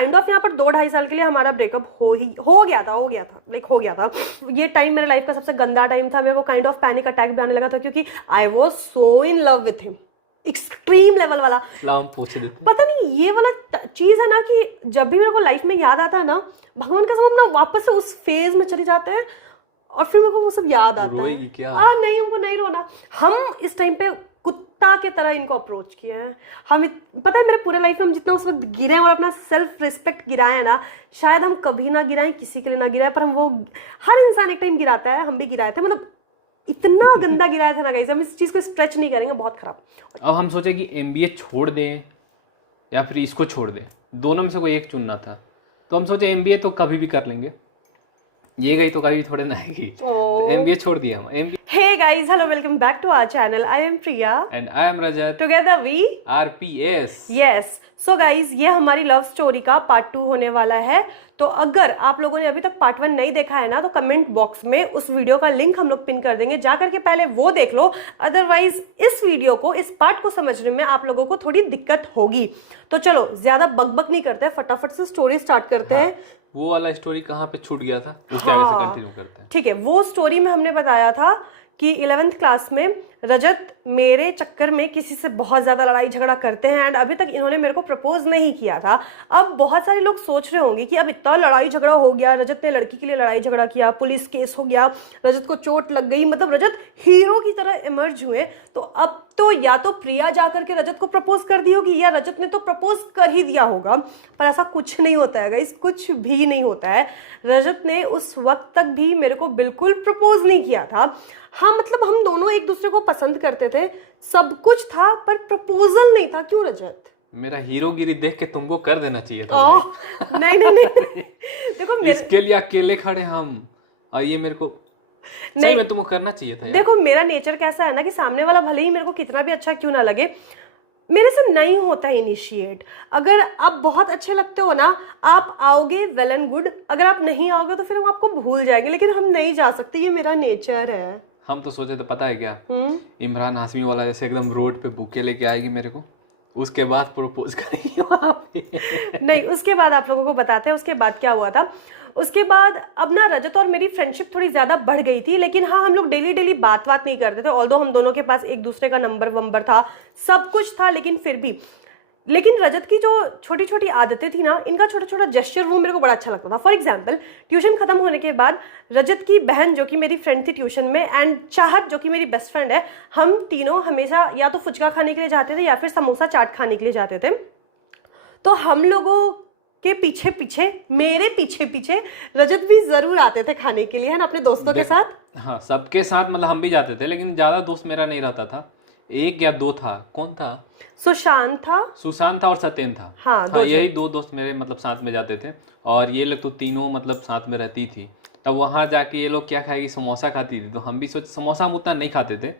Kind of यहाँ पर 2-2.5 साल के लिए हमारा ब्रेकअप हो गया था। ये टाइम मेरे लाइफ का सबसे गंदा टाइम था। मेरे को काइंड ऑफ पैनिक अटैक भी आने लगा था, क्योंकि I was so in love with him, extreme level वाला। पता नहीं ये वाला चीज है ना कि जब भी मेरे को लाइफ में याद आता है ना, भगवान का सब ना वापस से उस फेज में चले जाते हैं और फिर मेरे को वो सब याद आता है। क्या? नहीं, हमको नहीं रोना। हम इस टाइम पे कुत्ता के तरह इनको अप्रोच किए हैं। पता है मेरे पूरे लाइफ में हम जितना उस वक्त गिरे हैं और अपना सेल्फ रिस्पेक्ट गिराए हैं ना, शायद हम कभी ना गिराएं, किसी के लिए ना गिराए, पर हम वो हर इंसान एक टाइम गिराता है, हम भी गिराए थे। मतलब इतना गंदा गिराया था ना गाइस, हम इस चीज को स्ट्रेच नहीं करेंगे, बहुत खराब। अब हम सोचे कि एमबीए छोड़ दें या फिर इसको छोड़ दें, दोनों में से कोई एक चुनना था। तो हम सोचे एमबीए तो कभी भी कर लेंगे, ये गई तो कभी थोड़े ना आएगी, तो एमबीए छोड़ दिया हम। MBA. Hey guys, hello, welcome back to our channel. I am Priya and I am Rajat. Together we are PS. Yes. So guys, ये हमारी लव स्टोरी का पार्ट 2 होने वाला है। तो अगर आप लोगों ने अभी तक पार्ट 1 नहीं देखा है ना, तो कमेंट बॉक्स में उस वीडियो का लिंक हम लोग पिन कर देंगे, जा करके पहले वो देख लो। अदरवाइज इस वीडियो को, इस पार्ट को समझने में आप लोगों को थोड़ी दिक्कत होगी। तो चलो ज्यादा बकबक नहीं करते, फटाफट से स्टोरी स्टार्ट करते हैं। वो वाला स्टोरी कहाँ पे छूट गया था, उसके आगे से कंटिन्यू करते हैं। ठीक है, वो स्टोरी में हमने बताया था कि 11th क्लास में रजत मेरे चक्कर में किसी से बहुत ज़्यादा लड़ाई झगड़ा करते हैं एंड अभी तक इन्होंने मेरे को प्रपोज नहीं किया था। अब बहुत सारे लोग सोच रहे होंगे कि अब इतना लड़ाई झगड़ा हो गया, रजत ने लड़की के लिए लड़ाई झगड़ा किया, पुलिस केस हो गया, रजत को चोट लग गई, मतलब रजत हीरो की तरह इमर्ज हुए, तो अब तो या तो प्रिया जा करके रजत को प्रपोज कर दी होगी या रजत ने तो प्रपोज कर ही दिया होगा। पर ऐसा कुछ नहीं होता है गाइस, कुछ भी नहीं होता है। रजत ने उस वक्त तक भी मेरे को बिल्कुल प्रपोज नहीं किया था। हाँ, मतलब हम दोनों एक दूसरे को पसंद करते थे, सब कुछ था, पर प्रपोजल नहीं था। क्यों रजत? मेरा हीरोगिरी देख के तुमको कर देना चाहिए था। नहीं देखो इसके लिए अकेले खड़े हम, और ये मेरे को नहीं, मैं तुमको करना चाहिए था यार। देखो मेरा नेचर कैसा है ना कि सामने वाला भले ही मेरे को कितना भी अच्छा क्यों ना लगे, मेरे से नहीं होता इनिशिएट। अगर आप बहुत अच्छे लगते हो ना, आप आओगे वेल एंड गुड, अगर आप नहीं आओगे तो फिर हम आपको भूल जाएंगे, लेकिन हम नहीं जा सकते, ये मेरा नेचर है। हम तो सोचे थे, पता है क्या, इमरान हाशमी वाला जैसे एकदम रोड पे बुके लेके आएगी मेरे को, उसके बाद प्रपोज करेगी वहां पे। नहीं, उसके बाद आप लोगों को बताते हैं उसके बाद क्या हुआ था। उसके बाद अब ना रजत और मेरी फ्रेंडशिप थोड़ी ज्यादा बढ़ गई थी, लेकिन हाँ हम लोग डेली बात नहीं करते थे। ऑल्दो हम दोनों के पास एक दूसरे का नंबर था, सब कुछ था, लेकिन फिर भी रजत की जो छोटी छोटी आदतें थी ना, इनका छोटा छोटा जेस्चर, वो मेरे को बड़ा अच्छा लगता था। फॉर एग्जाम्पल, ट्यूशन खत्म होने के बाद रजत की बहन जो कि मेरी फ्रेंड थी ट्यूशन में, एंड चाहत जो कि मेरी बेस्ट फ्रेंड है, हम तीनों हमेशा या तो फुचका खाने के लिए जाते थे या फिर समोसा चाट खाने के लिए जाते थे। तो हम लोगों के पीछे मेरे पीछे रजत भी जरूर आते थे खाने के लिए, है ना, अपने दोस्तों के साथ। हाँ, सबके साथ, मतलब हम भी जाते थे, लेकिन ज्यादा दोस्त मेरा नहीं रहता था, एक या दो था। कौन था? सुशांत था और सत्यन था। हाँ, यही दो दोस्त मेरे मतलब साथ में जाते थे, और ये लोग तो तीनों मतलब साथ में रहती थी। तब वहाँ जाके ये लोग क्या खाएगी, समोसा खाती थी, तो हम भी सोचे, समोसा हम उतना नहीं खाते थे,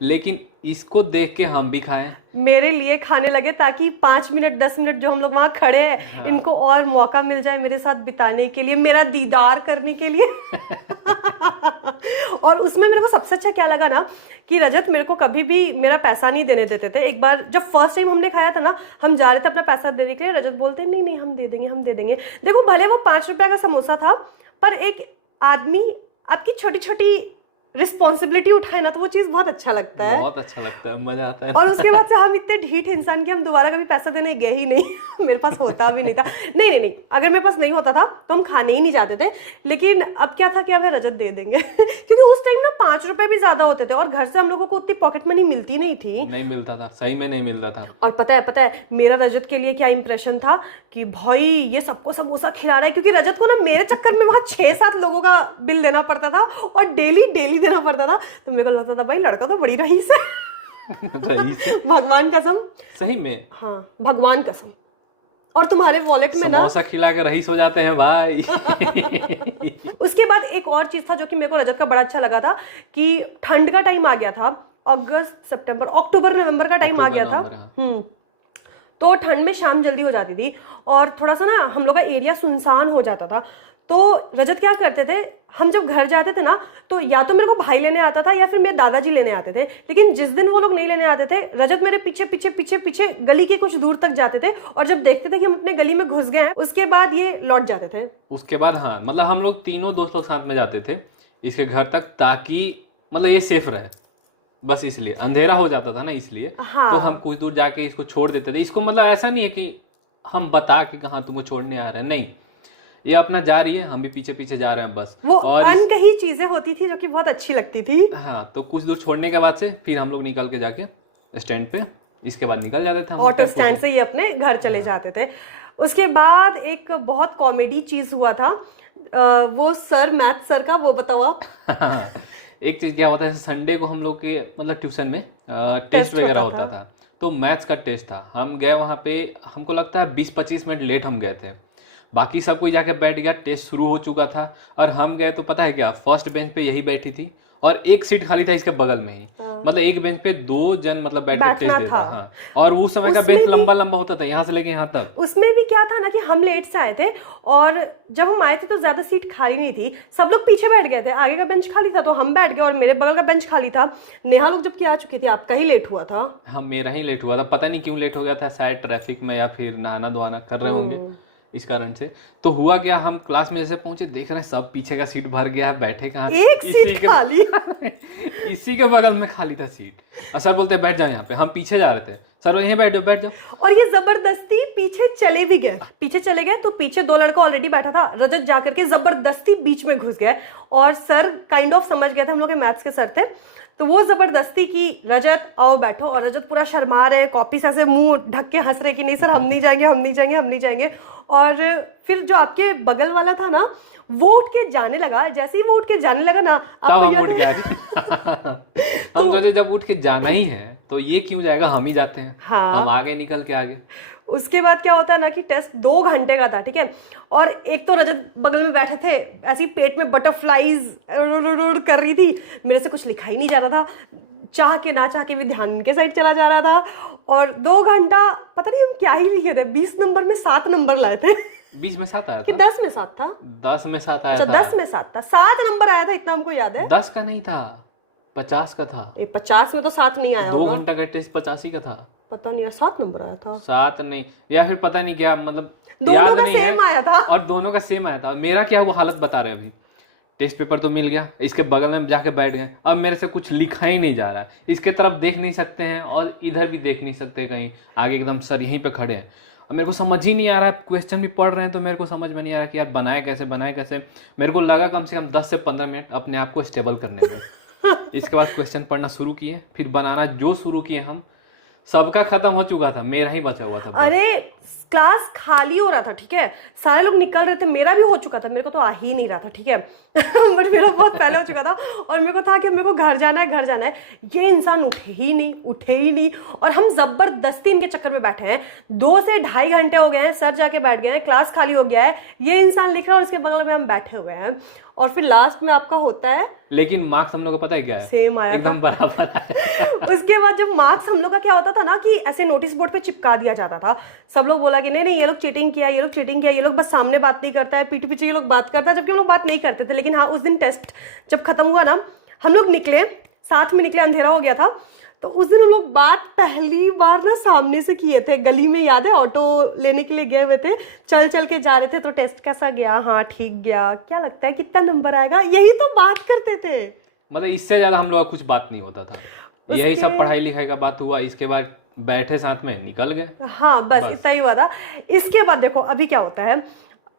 लेकिन इसको देख के हम भी खाएं, मेरे लिए खाने लगे, ताकि 5 मिनट 10 मिनट जो हम लोग वहाँ खड़े हैं, हाँ, इनको और मौका मिल जाए मेरे साथ बिताने के लिए, मेरा दीदार करने के लिए। और उसमें मेरे को सबसे अच्छा क्या लगा ना कि रजत मेरे को कभी भी मेरा पैसा नहीं देने देते थे। एक बार जब फर्स्ट टाइम हमने खाया था ना, हम जा रहे थे अपना पैसा देने के लिए, रजत बोलते नहीं हम दे देंगे। देखो भले वो 5 रुपया का समोसा था, पर एक आदमी आपकी छोटी छोटी रिस्पॉन्सिबिलिटी उठाए ना, तो वो चीज बहुत अच्छा लगता है, बहुत अच्छा लगता है, मजा आता है। और उसके बाद से हम इतने ढीठ इंसान कि हम दोबारा कभी पैसा देने गए ही नहीं। मेरे पास होता भी नहीं था। नहीं, अगर मेरे पास नहीं होता था तो हम खाने ही नहीं जाते थे। लेकिन अब क्या था कि अब रजत दे देंगे। क्योंकि उस टाइम ना 5 रुपए भी ज्यादा होते थे, और घर से हम लोगों को उतनी पॉकेट मनी मिलती नहीं थी। नहीं मिलता था, सही में नहीं मिलता था। और पता है मेरा रजत के लिए क्या इंप्रेशन था कि भाई ये सबको समोसा खिला रहा है, क्योंकि रजत को ना मेरे चक्कर में वहां 6-7 लोगों का बिल देना पड़ता था, और डेली देना पड़ता था। तो मेरे को लगता था भाई लड़का तो बड़ी रईस है। भगवान कसम, सही में, हाँ भगवान कसम। और तुम्हारे वॉलेट में ना समोसा खिला के रईस हो जाते हैं भाई। उसके बाद एक और चीज था जो कि मेरे को रजत का बड़ा अच्छा लगा था, कि ठंड का टाइम आ गया था, अगस्त सितंबर अक्टूबर नवंबर का टाइम आ गया था। तो ठंड में शाम जल्दी हो जाती थी और थोड़ा सा ना हम लोग का एरिया सुनसान हो जाता था। तो रजत क्या करते थे, हम जब घर जाते थे ना तो या तो मेरे को भाई लेने आता था या फिर मेरे दादाजी लेने आते थे, लेकिन जिस दिन वो लोग नहीं लेने आते थे रजत मेरे पीछे पीछे पीछे पीछे गली के कुछ दूर तक जाते थे और जब देखते थे कि हम अपने गली में घुस गए हैं उसके बाद ये लौट जाते थे। उसके बाद हाँ, मतलब हम लोग तीनों दोस्त लोग साथ में जाते थे इसके घर तक, ताकि मतलब ये सेफ रहे, बस इसलिए अंधेरा हो जाता था ना इसलिए। हाँ। तो हम कुछ दूर जाके इसको छोड़ देते थे। इसको मतलब ऐसा नहीं है कि हम बता के कहाँ तुमको छोड़ने आ रहे हैं, नहीं, ये अपना जा रही है, हम भी पीछे पीछे जा रहे हैं बस। वो अनकही चीजें होती थी जो कि बहुत अच्छी लगती थी। हाँ, तो कुछ दूर छोड़ने के बाद से फिर हम लोग निकल के जाके स्टैंड पे, इसके बाद निकल जाते थे हम ऑटो स्टैंड से ही अपने घर चले जाते थे। उसके बाद एक बहुत कॉमेडी चीज हुआ था, वो सर, मैथ सर का, वो बताओ आप। एक चीज क्या होता है, संडे को हम लोग के मतलब ट्यूशन में टेस्ट वगैरह होता था। तो मैथ्स का टेस्ट था, हम गए वहाँ पे, हमको लगता है 20-25 मिनट लेट हम गए थे। बाकी सब कोई जाके बैठ गया, टेस्ट शुरू हो चुका था और हम गए तो पता है क्या, फर्स्ट बेंच पे यही बैठी थी और एक सीट खाली था इसके बगल में ही। मतलब एक बेंच पे 2 जन मतलब बैठ के टेस्ट देता। हाँ, और उस समय का बेंच लंबा लंबा होता था, यहाँ से लेके यहाँ तक। उसमें भी क्या था ना कि हम लेट से आए थे और जब हम आए थे तो ज्यादा सीट खाली नहीं थी, सब लोग पीछे बैठ गए थे, आगे का बेंच खाली था तो हम बैठ गए और मेरे बगल का बेंच खाली था। नेहा लोग जबकि आ चुके थे, आपका ही लेट हुआ था। हाँ, मेरा ही लेट हुआ था, पता नहीं क्यों लेट हो गया था, शायद ट्रैफिक में या फिर नहाना धोना कर रहे होंगे इस कारण से। तो हुआ क्या, हम क्लास में जैसे पहुंचे देख रहे हैं सब पीछे का सीट भर गया है, बैठे कहाँ, एक सीट खाली। इसी के बगल में खाली था सीट। और सर बोलते बैठ जाओ यहाँ पे, हम पीछे जा रहे थे, सर यहीं बैठ जाओ बैठ जाओ। और ये जबरदस्ती पीछे चले भी गए, पीछे चले गए तो पीछे 2 लड़का ऑलरेडी बैठा था, रजत जाकर के जबरदस्ती बीच में घुस गए और सर काइंड ऑफ समझ गए थे, हम लोग के मैथ्स के सर थे, तो वो जबरदस्ती की रजत आओ बैठो, और रजत पूरा शर्मा रहे, कॉपी से ऐसे मुंह ढक के हंस रहे कि नहीं सर हम नहीं जाएंगे हम नहीं जाएंगे हम नहीं जाएंगे। और फिर जो आपके बगल वाला था ना वो उठ के जाने लगा, जैसे ही वो उठ के जाने लगा ना तब हम उठ गए। हम सोचे जब उठ के जाना ही है तो ये क्यों जाएगा, हम ही जाते हैं। हाँ। हम आगे निकल के आगे। उसके बाद क्या होता है ना कि टेस्ट 2 घंटे का था, ठीक है, और एक तो रजत बगल में बैठे थे, ऐसी पेट में बटरफ्लाईज कर रही थी, मेरे से कुछ लिखा ही नहीं जा रहा था, चाह के ना चाह के भी ध्यान इनके साइड चला जा रहा था। और 2 घंटा पता नहीं हम क्या ही लिखे थे, 20 नंबर में 7 नंबर लाए थे। 20 में 7 आया कि था, 10 में 7 था, 10 में 7 आया अच्छा था। 10 में 7 था, 7 नंबर आया था, इतना हमको याद है। 10 का नहीं था, 50 का था। 50 में तो 7 नहीं आया 2 होगा, घंटा का टेस्ट 85 का था। पता नहीं, 7 नंबर आया था, 7 नहीं, या फिर पता नहीं क्या, मतलब दोनों याद का नहीं है। सेम आया था। और दोनों का सेम आया था। मेरा क्या वो हालत बता रहे अभी, टेस्ट पेपर तो मिल गया, इसके बगल में जाके बैठ गए, अब मेरे से कुछ लिखा ही नहीं जा रहा है, इसके तरफ देख नहीं सकते हैं और इधर भी देख नहीं सकते, कहीं आगे एकदम सर यहीं पे खड़े हैं और मेरे को समझ ही नहीं आ रहा है, क्वेश्चन भी पढ़ रहे हैं तो मेरे को समझ में नहीं आ रहा कि यार बनाए कैसे। मेरे को लगा कम से कम 10 से 15 मिनट अपने आप को स्टेबल करने में। इसके बाद क्वेश्चन पढ़ना शुरू किए, फिर बनाना जो शुरू किए हम, सबका खत्म हो चुका था, मेरा ही बचा हुआ था। अरे क्लास खाली हो रहा था, ठीक है, सारे लोग निकल रहे थे, मेरा भी हो चुका था, मेरे को तो आ ही नहीं रहा था, ठीक है। बट मेरा बहुत पहले हो चुका था और मेरे को था कि मेरे को घर जाना है। ये इंसान उठे ही नहीं और हम जबरदस्ती इनके चक्कर में बैठे हैं। 2 से 2.5 घंटे हो गए हैं, सर जाके बैठ गए हैं, क्लास खाली हो गया है, ये इंसान लिख रहा है और इसके बगल में हम बैठे हुए हैं और फिर लास्ट में आपका होता है। लेकिन मार्क्स हम लोग को पता है क्या है, सेम आया एकदम बराबर आया। उसके बाद जब मार्क्स हम लोग का क्या होता था ना कि ऐसे नोटिस बोर्ड पे चिपका दिया जाता था, सब लोग बोला कि नहीं ये लोग चीटिंग किया, ये लोग बस सामने बात नहीं करता है, पीठ पीछे ये लोग बात करता है, जबकि हम लोग बात नहीं करते थे। लेकिन हाँ, उस दिन टेस्ट जब खत्म हुआ ना, हम लोग निकले, साथ में निकले, अंधेरा हो गया था, तो उस दिन हम लोग बात पहली बार ना सामने से किए थे, गली में, याद है, ऑटो लेने के लिए गए हुए थे, चल के जा रहे थे, तो टेस्ट कैसा गया, हाँ ठीक गया, क्या लगता है कितना नंबर आएगा, यही तो बात करते थे। मतलब इससे ज्यादा हम लोग का कुछ बात नहीं होता था, यही सब पढ़ाई लिखाई का बात हुआ, इसके बाद बैठे साथ में निकल गए। हाँ बस इतना ही हुआ था। इसके बाद देखो अभी क्या होता है,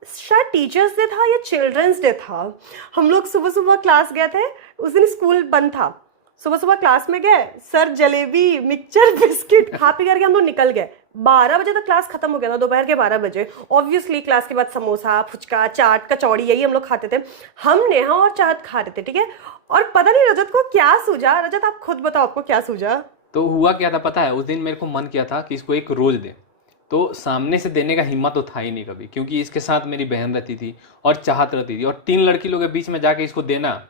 शायद टीचर्स डे था या चिल्ड्रंस डे था, हम लोग सुबह क्लास गए थे, उस दिन स्कूल बंद था, सुबह क्लास में गए, सर जलेबी मिक्सचर बिस्किट खा पी करके हम लोग निकल गए। 12 बजे तक क्लास खत्म हो गया था, दोपहर के 12 बजे। ऑब्वियसली क्लास के बाद समोसा, फुचका, चाट, कचौड़ी, यही हम लोग खाते थे। हम नेहा और चाट खा रहे थे, ठीक है, और पता नहीं रजत को क्या सूझा, रजत आप खुद बताओ आपको क्या सूझा। तो हुआ क्या था पता है, उस दिन मेरे को मन किया था कि इसको एक रोज दे, तो सामने से देने का हिम्मत तो था ही नहीं कभी, क्योंकि इसके साथ मेरी बहन रहती थी और चाहत रहती थी, और 3 लड़की लोग के बीच में जाके इसको देना,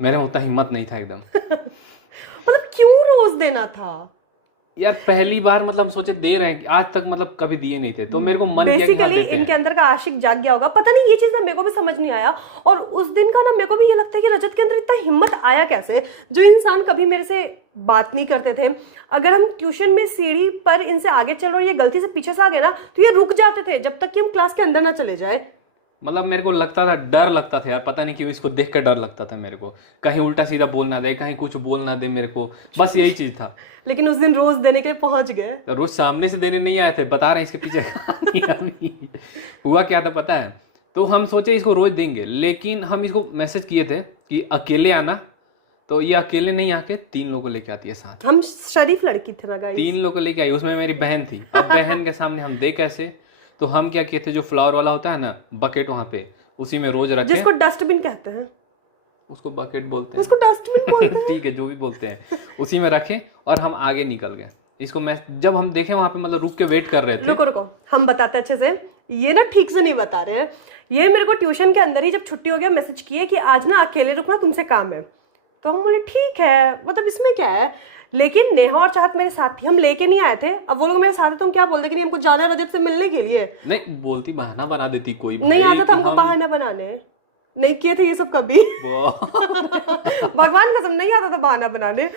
मेरे उतना हिम्मत नहीं था एकदम। मतलब क्यों रोज देना था? यार पहली बार मतलब सोचे दे रहे हैं, आज तक मतलब कभी दिए नहीं थे, तो मेरे को मन किया कि हाँ बेसिकली देते हैं। इनके अंदर का आशिक जाग गया होगा, पता नहीं, ये चीज ना मेरे को भी समझ नहीं आया। और उस दिन का ना मेरे को भी ये लगता है कि रजत के अंदर इतना हिम्मत आया कैसे। जो इंसान कभी मेरे से बात नहीं करते थे, अगर हम ट्यूशन में सीढ़ी पर इनसे आगे चल रहे और ये गलती से पीछे से आ गए ना, तो ये रुक जाते थे जब तक कि हम क्लास के अंदर ना चले जाए। मतलब मेरे को लगता था, डर लगता था यार, पता नहीं क्यों इसको देख कर डर लगता था मेरे को, कहीं उल्टा सीधा बोल ना दे, कहीं कुछ बोल ना दे मेरे को, बस यही चीज था। लेकिन उस दिन रोज देने के लिए पहुंच गए। तो रोज सामने से देने नहीं आए थे, बता रहे हैं इसके पीछे कहानी अभी। हुआ क्या था पता है, तो हम सोचे इसको रोज देंगे, लेकिन हम इसको मैसेज किए थे कि अकेले आना, तो ये अकेले नहीं आके 3 लोगों को लेके आती है साथ। हम शरीफ लड़की थे ना गाइस। 3 लोगों को लेके आई, उसमें मेरी बहन थी। अब बहन के सामने हम दे कैसे, तो हम क्या किए थे, जो फ्लावर वाला होता है ना बकेट, वहां पे उसी में रोज रखे। जिसको डस्टबिन कहते हैं, उसको बकेट बोलते हैं, उसको डस्टबिन बोलते हैं। ठीक है जो भी बोलते हैं, उसी में रखे और हम आगे निकल गए। इसको मैं जब हम देखे वहां पे मतलब रुक के वेट कर रहे थे। रुको रुको, हम बताते अच्छे से, ये ना ठीक से नहीं बता रहे हैं। ये मेरे को ट्यूशन के अंदर ही जब छुट्टी हो गया मैसेज किए कि आज ना अकेले रुकना, तुमसे काम है। तो हम बोले ठीक है, मतलब इसमें क्या है। लेकिन नेहा और चाहत मेरे साथ थी, हम लेके नहीं आए थे। अब वो लोग मेरे साथ थे तो हम क्या बोलते कि नहीं हमको जाना है रजत से मिलने के लिए। नहीं बोलती, बहाना बना देती कोई, नहीं भाई आता था कि हमको बहाना बनाने, नहीं किए थे ये सब कभी। भगवान कसम नहीं आता था बहाना बनाने।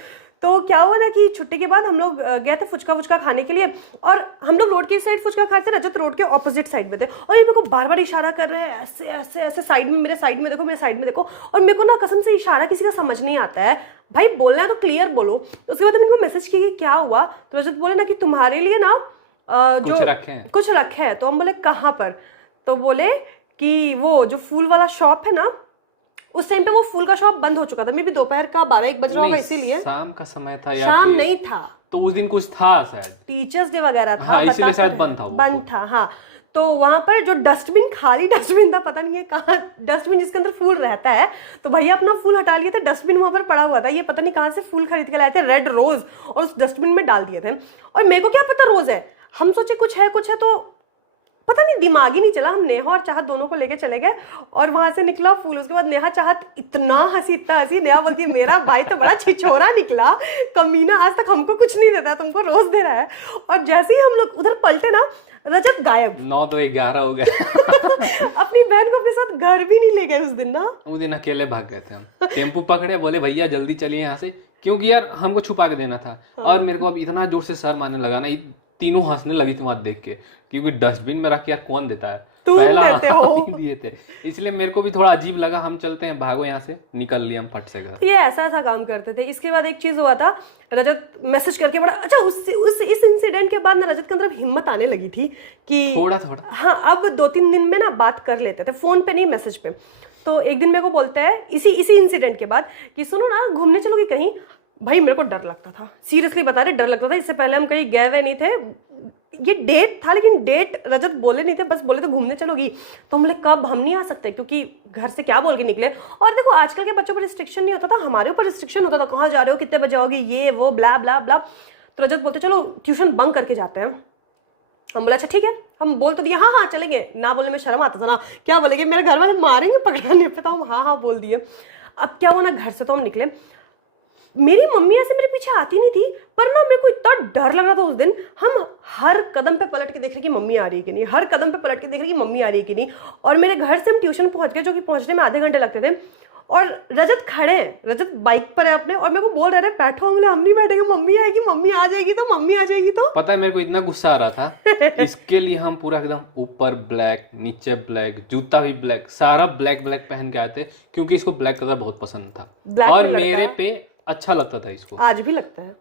तो क्या हुआ ना कि छुट्टी के बाद हम लोग गए थे फुचका वुचका खाने के लिए, और हम लोग रोड की साइड फुचका खाते थे, रजत रोड के ऑपोजिट साइड में थे। और ये मेरे को बार बार इशारा कर रहे हैं, ऐसे ऐसे ऐसे साइड में, मेरे साइड में देखो, मेरे साइड में देखो। और मेरे को ना कसम से इशारा किसी का समझ नहीं आता है, भाई बोलना है तो क्लियर बोलो। उसके बाद हम इनको मैसेज किए कि क्या हुआ, तो रजत बोले ना कि तुम्हारे लिए ना जो कुछ रखे हैं। तो हम बोले कहाँ पर, तो बोले कि वो जो फूल वाला शॉप है ना, उस टाइम पे वो फूल का शॉप बंद हो चुका था। मे भी दोपहर का 12-1 बज रहा होगा, इसीलिए शाम का समय था या शाम नहीं था, तो उस दिन कुछ था शायद, टीचर्स डे वगैरह था। हाँ, इसीलिए शायद बंद था वो। बंद था, हाँ। तो वहां पर जो डस्टबिन, खाली डस्टबिन था, पता नहीं है कहाँ डस्टबिन जिसके अंदर फूल रहता है, तो भैया अपना फूल हटा लिए थे, डस्टबिन वहां पर पड़ा हुआ था। ये पता नहीं कहाँ से फूल खरीद के लाए थे, रेड रोज, और उस डस्टबिन में डाल दिए थे। और मेरे को क्या पता रोज है, हम सोचे कुछ है तो पता नहीं, दिमाग ही नहीं चला। हम नेहा और चाहत दोनों को लेके चले गए और वहां से निकला फूल। उसके बाद नेहा चाहत इतना हंसी, नेहा बोलती है मेरा भाई तो बड़ा छिछोरा निकला, कमीना, आज तक हमको कुछ नहीं देता, तुमको रोज दे रहा है। और जैसे ही हम लोग उधर पलटे ना, रजत गायब। 9 तो 11 हो गए। अपनी बहन को अपने साथ घर भी नहीं ले गए उस दिन ना। उस दिन अकेले भाग गए थे हम, टेम्पू पकड़े, बोले भैया जल्दी चलिए यहाँ से, क्योंकि यार हमको छुपा के देना था। और मेरे को अब इतना जोर से सर मारने लगा ना, तीनों हंसने लगी थी वहां देख के, क्योंकि डस्टबिन में रख के यार कौन देता है, पहला देते हो। दिए थे, इसलिए मेरे को भी थोड़ा अजीब लगा। हम चलते हैं, भागो यहाँ से, निकल लिए हम फट से घर। ये ऐसा काम करते थे। इसके बाद एक चीज हुआ था, रजत मैसेज करके बड़ा अच्छा, इस इंसिडेंट के बाद ना रजत के अंदर हिम्मत आने लगी थी कि थोड़ा हाँ, अब 2-3 दिन में ना बात कर लेते थे, फोन पे नहीं, मैसेज पे। तो एक दिन मेरे को बोलता है इसी इंसिडेंट के बाद कि सुनो ना, घूमने चलोगी कहीं। भाई मेरे को डर लगता था, सीरियसली बता रहे, डर लगता था। इससे पहले हम कहीं गए हुए नहीं थे, ये डेट था, लेकिन डेट रजत बोले नहीं थे, बस बोले तो घूमने चलोगी। तो हम बोले कब, हम नहीं आ सकते, क्योंकि घर से क्या बोल के निकले। और देखो आजकल के बच्चों पर रिस्ट्रिक्शन नहीं होता था, हमारे ऊपर रिस्ट्रिक्शन होता था, कहाँ जा रहे हो, कितने बजे आओगे, ये वो ब्ला ब्ला ब्ला। तो रजत बोलते चलो ट्यूशन बंक करके जाते हैं। हम बोला अच्छा ठीक है, हम बोल तो दिया हाँ हाँ चलेंगे। ना बोलने में शर्म आता था ना, क्या बोलेंगे, मेरे घर वाले मारेंगे पकड़ाने पे, तो हम हाँ बोल दिए। अब क्या हुआ ना, घर से तो हम निकले, मेरी मम्मी ऐसे मेरे पीछे आती नहीं थी, पर ना मेरे को इतना डर लग रहा था उस दिन। हम हर कदम पे पलट के देख रहे कि मम्मी आ रही है कि नहीं, हर कदम पे पलट के देख रहे कि मम्मी आ रही है कि नहीं। और मेरे घर से हम ट्यूशन पहुंच गए, जो कि पहुंचने में आधे घंटे लगते थे। और रजत खड़े हैं, रजत बाइक पर है अपने, और मेरे को बोल रहे बैठो, हम नहीं बैठेंगे, मम्मी आएगी, मम्मी आ जाएगी तो, मम्मी आ जाएगी तो। पता है मेरे को इतना गुस्सा आ रहा था, इसके लिए हम पूरा एकदम ऊपर ब्लैक, नीचे ब्लैक, जूता भी ब्लैक, सारा ब्लैक ब्लैक पहन के आए थे, क्योंकि इसको ब्लैक कलर बहुत पसंद था और मेरे पे अच्छा लगता था इसको। आज भी लगता है,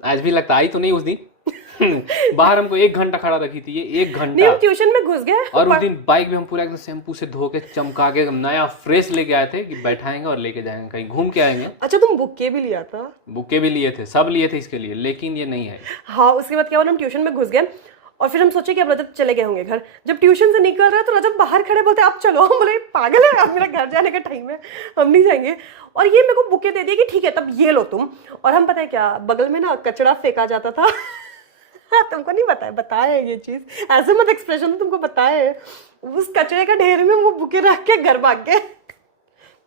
आज भी लगता, आई तो नहीं उस दिन। बाहर हमको 1 घंटा खड़ा रखी थी, ये 1 घंटा। नहीं, हम ट्यूशन में घुस गए। और उस दिन बाइक भी हम पूरा एकदम शैम्पू से धो के चमका के नया फ्रेश लेके आए थे कि बैठाएंगे और लेके जाएंगे, कहीं घूम के आएंगे। अच्छा तुम बुके भी लिया था? बुके भी लिए थे, सब लिए थे इसके लिए, लेकिन ये नहीं है। हाँ, उसके बाद क्या हुआ, हम ट्यूशन में घुस गए और फिर हम सोचे कि अब रजत चले गए होंगे घर। जब ट्यूशन से निकल रहे तो रजत बाहर खड़े बोलते अब चलो। हम बोले पागल है, अब मेरा घर जाने का टाइम है, हम नहीं जाएंगे। और ये मेरे को बुके दे दिए कि ठीक है तब ये लो तुम। और हम पता है क्या, बगल में ना कचरा फेंका जाता था। तुमको नहीं बताया है ये चीज, ऐसे मत एक्सप्रेशन, तुमको बताया है। उस कचरे का ढेर में वो बुके रख के घर भाग गए।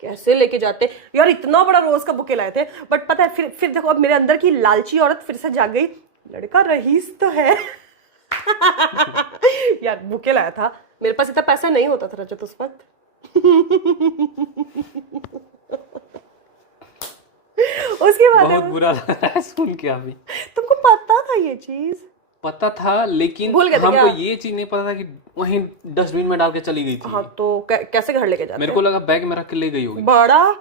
कैसे लेके जाते यार, इतना बड़ा रोज का बुके लाए थे। बट पता है फिर देखो, अब मेरे अंदर की लालची औरत फिर से जाग गई। लड़का रईस तो है। यार बुके लाया था, मेरे पास इतना पैसा नहीं होता था रजत उस वक्त। उसके बाद बहुत बुरा लग रहा है सुन के अभी। तुमको पता था ये चीज? पता था, लेकिन भूल गए थे हमको क्या? ये चीज नहीं पता था कि वहीं डस्टबिन में डाल के चली गई थी। हाँ तो कैसे घर लेके जाते? मेरे को लगा बैग में रख के ले गई होगी। बड़ा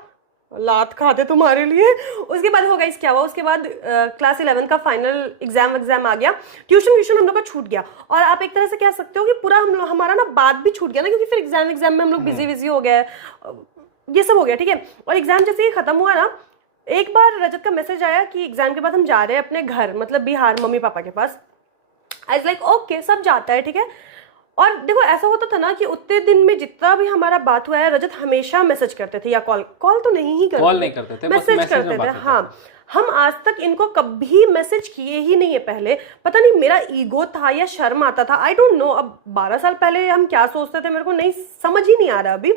लात खाते तुम्हारे लिए। उसके बाद होगा इस क्या हुआ, उसके बाद क्लास 11 का फाइनल एग्जाम आ गया। ट्यूशन हम लोग का छूट गया, और आप एक तरह से कह सकते हो कि पूरा हमारा ना बात भी छूट गया ना, क्योंकि फिर एग्जाम में हम लोग बिजी हो गए, ये सब हो गया, ठीक है। और एग्जाम जैसे ही खत्म हुआ ना, एक बार रजत का मैसेज आया कि एग्जाम के बाद हम जा रहे हैं अपने घर, मतलब बिहार, मम्मी पापा के पास। आई लाइक ओके, सब जाता है, ठीक है। और देखो ऐसा होता था ना कि उतने दिन में जितना भी हमारा बात हुआ है, रजत हमेशा मैसेज करते थे, या कॉल तो नहीं करते, कॉल नहीं करते थे, मैसेज करते थे। हाँ, हम आज तक इनको कभी मैसेज किए ही नहीं है पहले। पता नहीं मेरा ईगो था या शर्म आता था, आई डोंट नो। अब 12 साल पहले हम क्या सोचते थे, मेरे को नहीं समझ ही नहीं आ रहा अभी।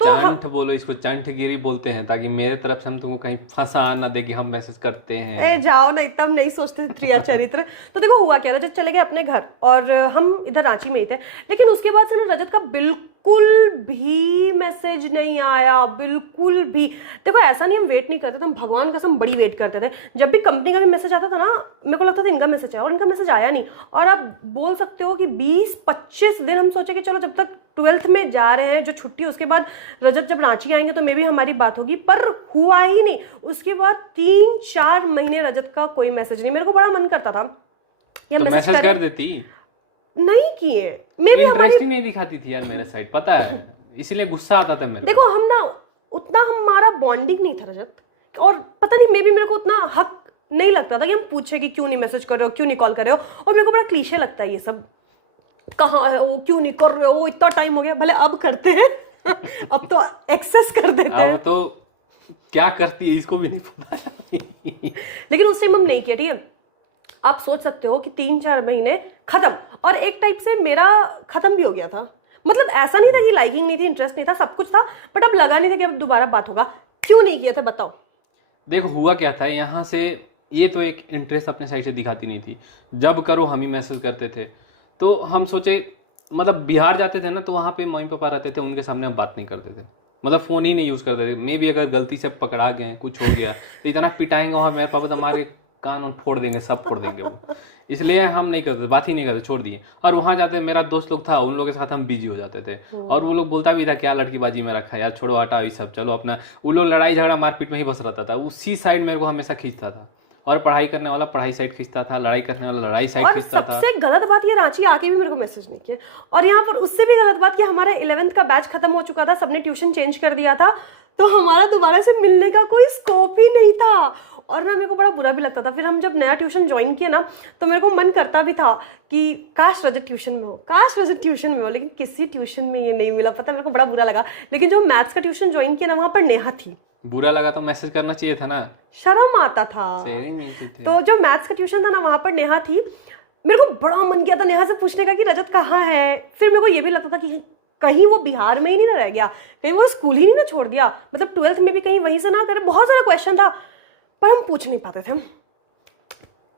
तो चंठ बोलो इसको, चंठगिरी बोलते हैं, ताकि मेरे तरफ से हम तुमको कहीं फंसा ना दे कि हम मैसेज करते हैं। ए जाओ नहीं, तब नहीं सोचते थे त्रिया चरित्र। तो देखो हुआ क्या, रजत चले गए अपने घर, और हम इधर रांची में ही थे। लेकिन उसके बाद से ना रजत का बिल्कुल भी मैसेज नहीं आया, बिल्कुल भी। देखो ऐसा नहीं हम वेट नहीं करते थे, हम भगवान कसम बड़ी वेट करते थे। जब भी कंपनी का भी मैसेज आता था ना, मेरे को लगता था इनका मैसेज आया, और इनका मैसेज आया नहीं। और आप बोल सकते हो कि 20-25 दिन हम सोचे कि चलो जब तक 12th में जा रहे हैं, जो छुट्टी, उसके बाद रजत जब रांची आएंगे तो मे भी हमारी बात होगी, पर हुआ ही नहीं। उसके बाद 3-4 महीने रजत का कोई मैसेज नहीं। मेरे को बड़ा मन करता था या तो मैसेज कर देती, नहीं किए। मे भी इंटरेस्ट ही नहीं दिखाती थी यार मेरे साइड, पता है, इसीलिए गुस्सा आता था मेरे। देखो हम ना उतना हमारा बॉन्डिंग नहीं था रजत, और पता नहीं मे भी मेरे को उतना हक नहीं लगता था कि हम पूछे कि क्यों नहीं मैसेज कर रहे हो, क्यों नहीं कॉल कर रहे हो। और मेरे को बड़ा क्लीशे लगता है ये सब, कहाँ है वो, क्यों नहीं कर रहे हो, इतना टाइम हो गया। भले अब करते हैं अब तो एक्सेस कर देते हैं। अब तो क्या करती है इसको भी नहीं पता। लेकिन उस टाइम हम नहीं किया, ठीक है। आप सोच सकते हो कि 3-4 महीने खत्म, और एक टाइप से मेरा खत्म भी हो गया था। मतलब ऐसा नहीं था कि लाइकिंग नहीं थी, इंटरेस्ट नहीं था, सब कुछ था, बट अब लगा नहीं था कि अब दोबारा बात होगा। क्यों नहीं किया था बताओ? देखो हुआ क्या था, यहाँ से ये तो एक इंटरेस्ट अपने साइड से दिखाती नहीं थी। जब करो हम ही मैसेज करते थे, तो हम सोचे, मतलब बिहार जाते थे ना, तो वहाँ पे मम्मी पापा रहते थे, उनके सामने हम बात नहीं करते थे, मतलब फ़ोन ही नहीं यूज़ करते थे। मे भी अगर गलती से पकड़ा गए, कुछ हो गया, तो इतना पिटाएंगे वहाँ मेरे पापा, तो हमारे कान फोड़ देंगे, सब फोड़ देंगे वो। इसलिए हम नहीं करते, बात ही नहीं करते, छोड़ दिए। और वहाँ जाते मेरा दोस्त लोग था, उन लोगों के साथ हम बिजी हो जाते थे, और वो लोग बोलता भी था क्या लड़कीबाजी में रखा है यार, छोड़ो हटाओ ये सब, चलो अपना। वो लोग लड़ाई झगड़ा मारपीट में ही बस रहता था, उसी साइड मेरे को हमेशा खींचता था। और पढ़ाई करने वाला पढ़ाई साइड खींचता था, लड़ाई करने वाला लड़ाई साइड खींचता था। सबसे गलत बात ये, रांची आके भी मेरे को मैसेज नहीं किया। और यहाँ पर उससे भी गलत बात कि हमारा 11th का बैच खत्म हो चुका था, सबने ट्यूशन चेंज कर दिया था, तो हमारा दोबारा से मिलने का कोई स्कोप ही नहीं था। और ना मेरे को बड़ा बुरा भी लगता था। फिर हम जब नया ट्यूशन ज्वाइन किया ना, तो मेरे को मन करता भी था कि काश रजत ट्यूशन में हो, काश रजत ट्यूशन में हो, लेकिन किसी ट्यूशन में ये नहीं मिला। पता मेरे को बड़ा बुरा लगा। लेकिन जो मैथ्स का ट्यूशन ज्वाइन किया ना, वहाँ पर नेहा थी। बुरा लगा तो मैसेज करना चाहिए था ना, शर्म आता था। तो जो मैथ्स का ट्यूशन था ना, वहाँ पर नेहा थी। मेरे को बड़ा मन किया था नेहा से पूछने का कि रजत कहाँ है। फिर मेरे को ये भी लगता था कि कहीं वो बिहार में ही नहीं ना रह गया, कहीं वो स्कूल ही नहीं ना छोड़ दिया, मतलब 12th में भी कहीं वहीं से ना करे। बहुत सारा क्वेश्चन था, पर हम पूछ नहीं पाते थे।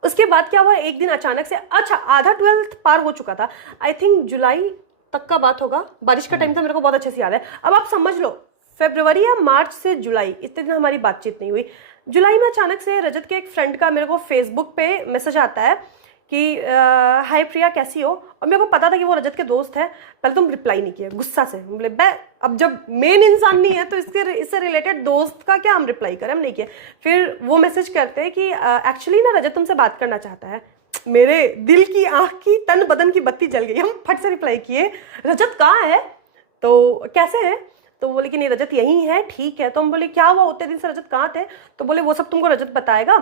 उसके बाद क्या हुआ, एक दिन अचानक से, अच्छा आधा 12th पार हो चुका था, आई थिंक जुलाई तक का बात होगा, बारिश का टाइम था, मेरे को बहुत अच्छे से याद है। अब आप समझ लो फरवरी या मार्च से जुलाई, इतने दिन हमारी बातचीत नहीं हुई। जुलाई में अचानक से रजत के एक फ्रेंड का मेरे को फेसबुक पे मैसेज आता है कि हाय प्रिया कैसी हो। और मेरे को पता था कि वो रजत के दोस्त है। पहले तो हम रिप्लाई नहीं किया, गुस्सा से बोले बे, अब जब मेन इंसान नहीं है तो इससे रिलेटेड दोस्त का क्या हम रिप्लाई करें, हम नहीं किया। फिर वो मैसेज करते हैं कि एक्चुअली ना रजत तुमसे बात करना चाहता है। मेरे दिल की, आँख की, तन बदन की बत्ती जल गई। हम फट से रिप्लाई किए, रजत कहाँ है, तो कैसे है, तो बोले कि नहीं रजत यहीं है, ठीक है। तो हम बोले क्या हुआ, उतने दिन से रजत कहाँ थे, तो बोले वो सब तुमको रजत बताएगा,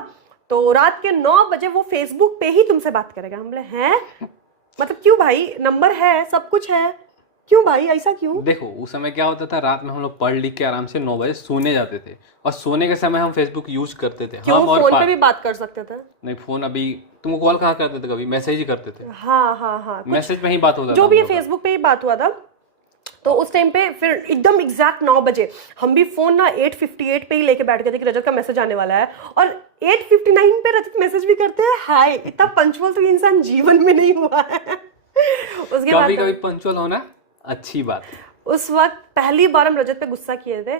तो रात के 9 बजे वो फेसबुक पे ही तुमसे बात करेगा। हम बोले हैं, मतलब क्यों भाई, नंबर है, सब कुछ है, क्यों भाई ऐसा क्यों? देखो उस समय क्या होता था, रात में हम लोग पढ़ लिख के आराम से 9 बजे सोने जाते थे, और सोने के समय हम फेसबुक यूज करते थे। क्यों, हम और फोन पे भी बात कर सकते थे। नहीं, फोन अभी तुमको कॉल कहाँ करते थे, कभी मैसेज ही करते थे। हाँ, मैसेज में ही बात होता था जो भी फेसबुक पे ही बात हुआ था। तो उस टाइम पे फिर एकदम एग्जैक्ट 9 बजे हम भी फोन ना 8:58 पे ही लेके बैठ गए थे कि रजत का मैसेज आने वाला है, और 8:59 पे रजत मैसेज भी करते हैं हाय। इतना पंचुअल तो ये इंसान जीवन में नहीं हुआ है। उसके बाद कभी कभी पंचुअल होना अच्छी बात है। उस वक्त पहली बार हम रजत पे गुस्सा किए थे,